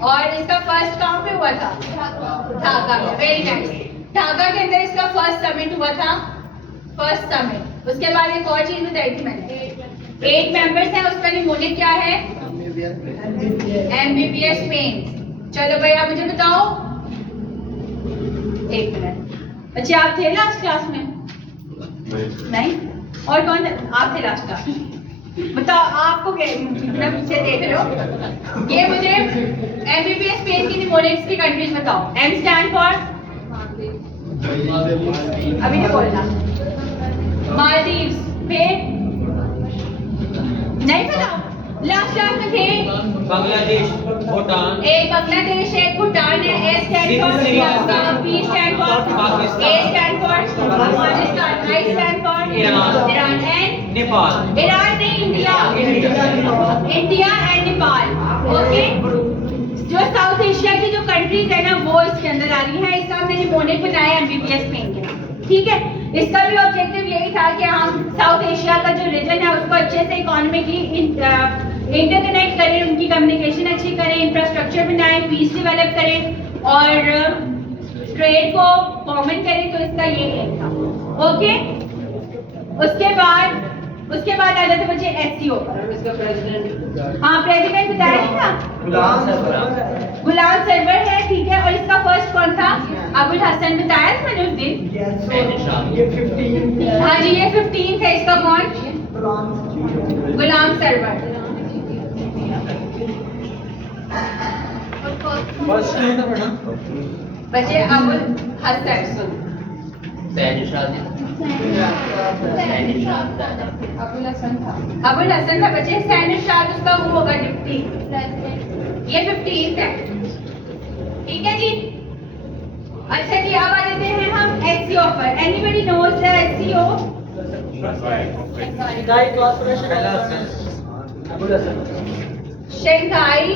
और इसका फर्स्ट कहाँ पे हुआ था? ढाका में। Very nice. ढाका के अंदर इसका फर्स्ट समिट हुआ था, फर्स्ट समिट। उसके बाद एक और चीज बताई थी मैंने, 8 मेंबर्स हैं, उसका निमोनिक क्या है? MBBS pen. चलो भैया मुझे बताओ, एक मिनट बच्चे, आप थे लास्ट क्लास में? नहीं? और कौन? आप थे लास्ट क्लास में? बताओ, आपको कितना पीछे देख रहे हो? ये मुझे MBBS पेन की निमोनिक्स की कंट्रीज बताओ। M stand for? अभी नहीं बोलना। मालदीव्स। फिर नहीं पता? लास्ट क्लास में थे? बांग्लादेश, भूटान। एक बांग्लादेश, एक भूटान है। S stand for Pakistan, P stand for Pakistan, A stand for Afghanistan, I stand for Iran and Nepal. Iran नहीं, India. India and Nepal, okay. जो साउथ एशिया की जो कंट्रीज है ना, वो इसके अंदर आ रही है। इसका मैंने मोनेट बनाया MBBS पेन के नाम, ठीक है। इसका भी ऑब्जेक्टिव यही था कि हम साउथ एशिया का जो रीजन है उसको अच्छे से इकोनॉमिकली इंटरकनेक्ट करें, उनकी कम्युनिकेशन अच्छी करें, इंफ्रास्ट्रक्चर बनाएं, पीस डेवलप करें और ट्रेड को कॉमन करें। तो इसका ये एम था, ओके। उसके बाद आ जाते बच्चे SCO पर। इसका प्रेसिडेंट, हाँ, प्रेसिडेंट बताया नहीं था? गुलाम सरवर है, ठीक है। और इसका फर्स्ट कौन था? अबुल हसन, बताया था मैंने उस दिन। ये 15 हाँ जी, ये 15 है। इसका कौन? गुलाम सरवर। फर्स्ट कौन था मैडम? बच्चे अबुल हसन, अबुल हसन था बच्चे। सैनिशाद उसका वो होगा डिप्टी। ये 15 है, ठीक है जी। अच्छा जी, अब आ जाते हैं हम SCO पर। Anybody knows the SCO? शंघाई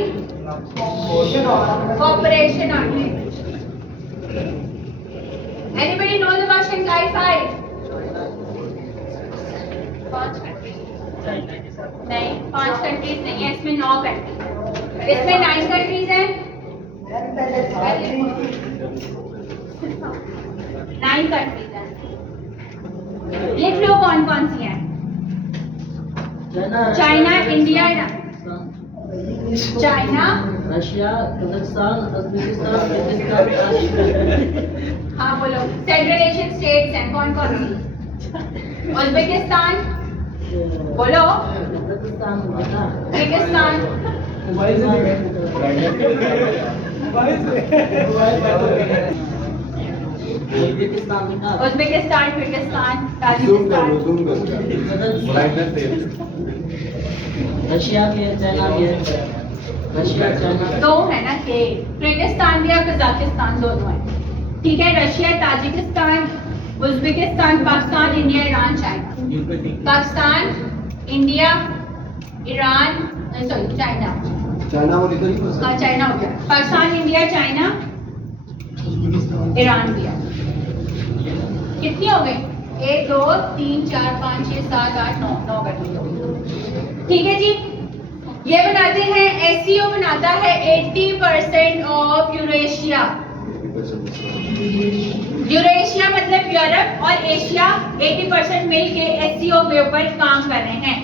Cooperation Agreement. Anybody knows about Shanghai 5? 5 countries नहीं, 5 कंट्रीज नहीं है, इसमें 9 कंट्रीज है, इसमें 9 कंट्रीज हैं, 9 कंट्रीज हैं। लिख लो कौन कौन सी हैं। China, India, China, Russia, Kazakhstan, Uzbekistan, Kyrgyzstan. हाँ बोलो। सेंट्रल एशियन स्टेट्स हैं कौन कौन सी? उज्बेकिस्तान, बोलो। Kazakhstan, Kyrgyzstan, Uzbekistan, Kyrgyzstan, Tajikistan, Russia भी है, चाइना भी है। Russia, China. 2 है ना के, किर्गिस्तान भी और कजाकिस्तान दोनों है। ठीक है, Russia, Tajikistan, Uzbekistan, Pakistan, India, Iran, China. Pakistan, India, Iran, sorry China. China और इधर ही फंसा हाँ चाइना हो गया। पाकिस्तान, इंडिया, चाइना, ईरान भी है। कितनी हो गई? 1 2 3 4 5 6 7 8 9 9 कंट्री हो गई। ठीक है जी, ये बनाते हैं एससीओ बनाता है 80% ऑफ यूरेशिया। यूरेशिया मतलब यूरोप और एशिया 80% मिलके एससीओ के ऊपर काम कर रहे हैं।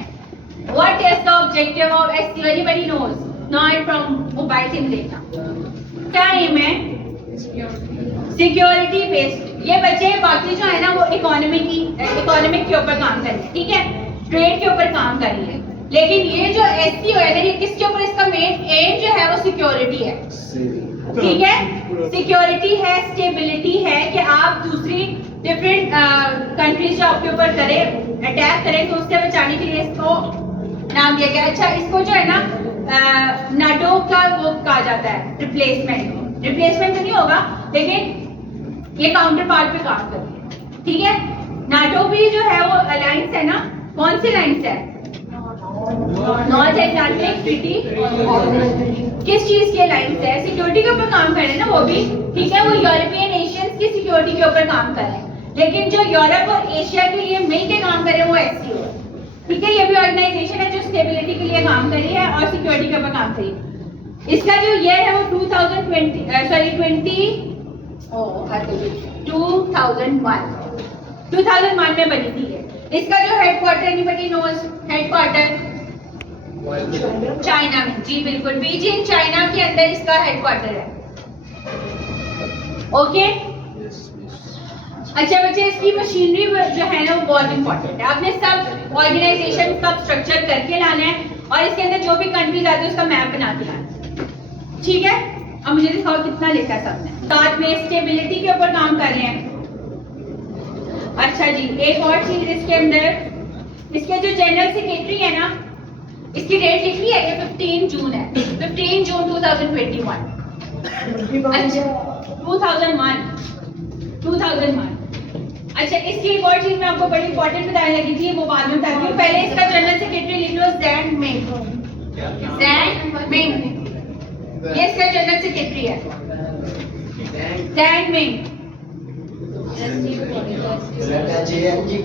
What is the objective of SCO? Anybody knows? Not from mobile से देखना। क्या एम है? Security based. ये बच्चे बाकी जो है ना वो इकोनॉमिक के ऊपर काम कर रहे हैं, ठीक है, ट्रेड के ऊपर काम कर रही है। लेकिन ये जो SCO है ना, ये किसके ऊपर, इसका मेन एम जो है वो सिक्योरिटी है, ठीक है। सिक्योरिटी है, स्टेबिलिटी है कि आप दूसरी डिफरेंट कंट्रीज जो आपके ऊपर करे अटैक करें तो उससे बचाने के लिए इसको नाम दिया गया। अच्छा, इसको जो है ना नाटो का वो कहा जाता है, रिप्लेसमेंट तो नहीं होगा लेकिन ये काउंटर पार्ट पे काम करती है, ठीक है। नाटो भी जो है वो अलायंस है ना, कौन सी अलायंस है? North Atlantic treaty. किस चीज की अलायंस है? सिक्योरिटी के ऊपर काम कर रहे हैं ना वो भी, ठीक है। वो यूरोपियन नेशंस की सिक्योरिटी के ऊपर काम कर रहे हैं, लेकिन जो यूरोप और एशिया के लिए मिलकर काम कर रहे हैं वो SCO है, ठीक है। ये भी ऑर्गेनाइजेशन है जो स्टेबिलिटी के लिए काम कर रही है और सिक्योरिटी के ऊपर काम कर रही है। इसका जो ईयर है वो 2001 में बनी थी ये। इसका जो headquarter, anybody knows headquarter? China में, जी बिल्कुल, बीजिंग चाइना के अंदर इसका हेडक्वार्टर है। ओके, अच्छा बच्चे, इसकी मशीनरी जो है ना वो बहुत इंपॉर्टेंट है। आपने सब ऑर्गेनाइजेशन सब स्ट्रक्चर करके लाना है और इसके अंदर जो भी कंट्रीज आते हैं उसका मैप बना के लाना है, ठीक है। अब मुझे दिखाओ कितना लिखा है सबने। साथ में स्टेबिलिटी के ऊपर काम कर रहे हैं। अच्छा जी, एक और चीज इसके अंदर, इसके जो जनरल सेक्रेटरी है ना, इसकी डेट लिखी है, ये 15 जून है, 15 जून 2021। अच्छा 2001। अच्छा, इसकी एक और चीज मैं आपको बड़ी इंपॉर्टेंट बताने लगी थी, वो बाद में बताती हूँ। पहले इसका जनरल सेक्रेटरी लिख लो, ज़ैंग मिंग। ये इसका जनरल सेक्रेटरी है, ज़ैंग मिंग।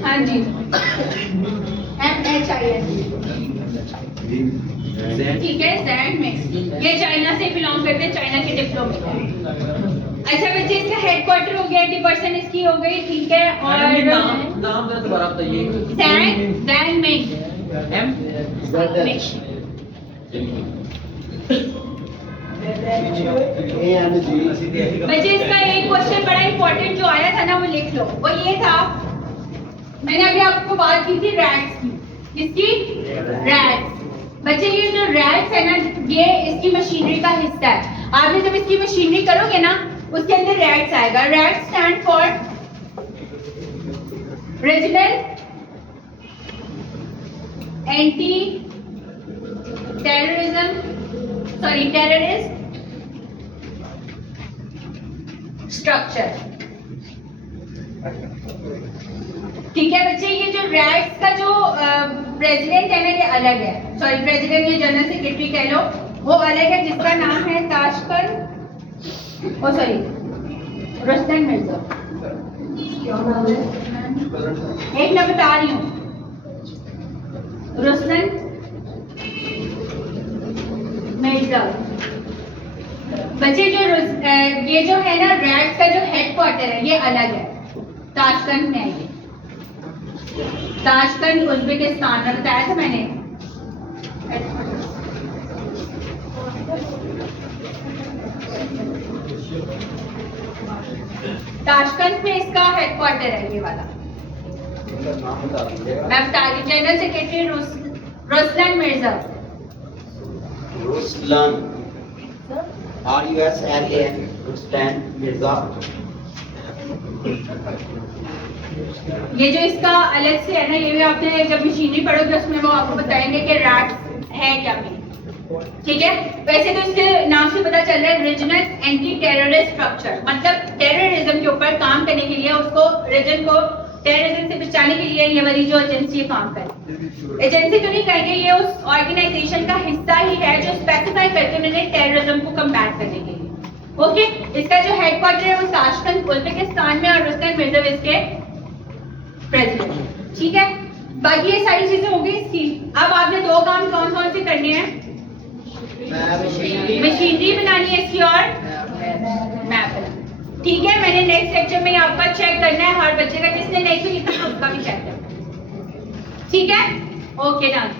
हाँ जी, MHIN, ठीक है, ज़ैंग मिंग। ये चाइना से बिलोंग करते हैं, चाइना के डिप्लोमेट हैं। अच्छा बच्चे, इसका हेडक्वार्टर हो गया, 80% इसकी हो गई, ठीक है। और नाम जरा दोबारा बताइए। Zhang Ming. बच्चे, इसका एक क्वेश्चन बड़ा इंपॉर्टेंट जो आया था ना वो लिख लो। वो ये था, मैंने अभी आपको बात की थी रैट्स की। किसकी? रैट्स। बच्चे, ये जो रैट्स है ना, ये इसकी मशीनरी का हिस्सा है। आपने जब इसकी मशीनरी करोगे ना, उसके अंदर रैट्स आएगा। Rats stand for regional anti terrorist structure, ठीक है बच्चे। ये जो रैट्स का जो प्रेसिडेंट है ना, ये अलग है, सॉरी प्रेसिडेंट या जनरल सेक्रेटरी कह लो, वो अलग है, जिसका नाम है ताशकन, रुस्तम मिर्जा। एक मैं बता रही हूँ, मिर्जा। बच्चे जो ये जो है ना रैट का जो हेडक्वार्टर है ये अलग है, ताशकंद में है ये। ताशकंद उज्बेकिस्तान में बताया था मैंने। ताशकंद में इसका हेडक्वार्टर है ये वाला। नाम बता दीजिएगा। मैं बता रही, general secretary Ruslan Mirza. Ruslan RUSLAN Ruslan Mirza. ये जो इसका अलग से है ना, ये भी आपने जब मशीनरी पढ़ोगे उसमें वो आपको बताएंगे कि रैट्स है क्या भी। ठीक है, वैसे तो इसके नाम से पता चल रहा है रीजनल एंटी टेररिस्ट स्ट्रक्चर, मतलब टेररिज्म के ऊपर काम करने के लिए, उसको रीजन को टेररिज्म से बचाने के लिए ये वाली जो एजेंसी काम करे। एजेंसी तो नहीं कहेंगे, ये उस ऑर्गेनाइजेशन का हिस्सा ही है जो स्पेसिफाई करते उन्होंने टेररिज्म को कम्बैट करने के लिए। ओके, इसका जो हेडक्वार्टर है वो ताशकंद उज्बेकिस्तान में और रुस्लान मिर्जा इसके प्रेसिडेंट। ठीक है, बाकी ये सारी चीजें हो गई इसकी। अब आपने दो काम कौन कौन से करने हैं? मशीनरी बनानी है इसकी और मैप बनाना। ठीक है, मैंने नेक्स्ट लेक्चर में आपका चेक करना है हर बच्चे का, जिसने नहीं तो लिखा उसका भी चेक करना है। ठीक है, ओके डन।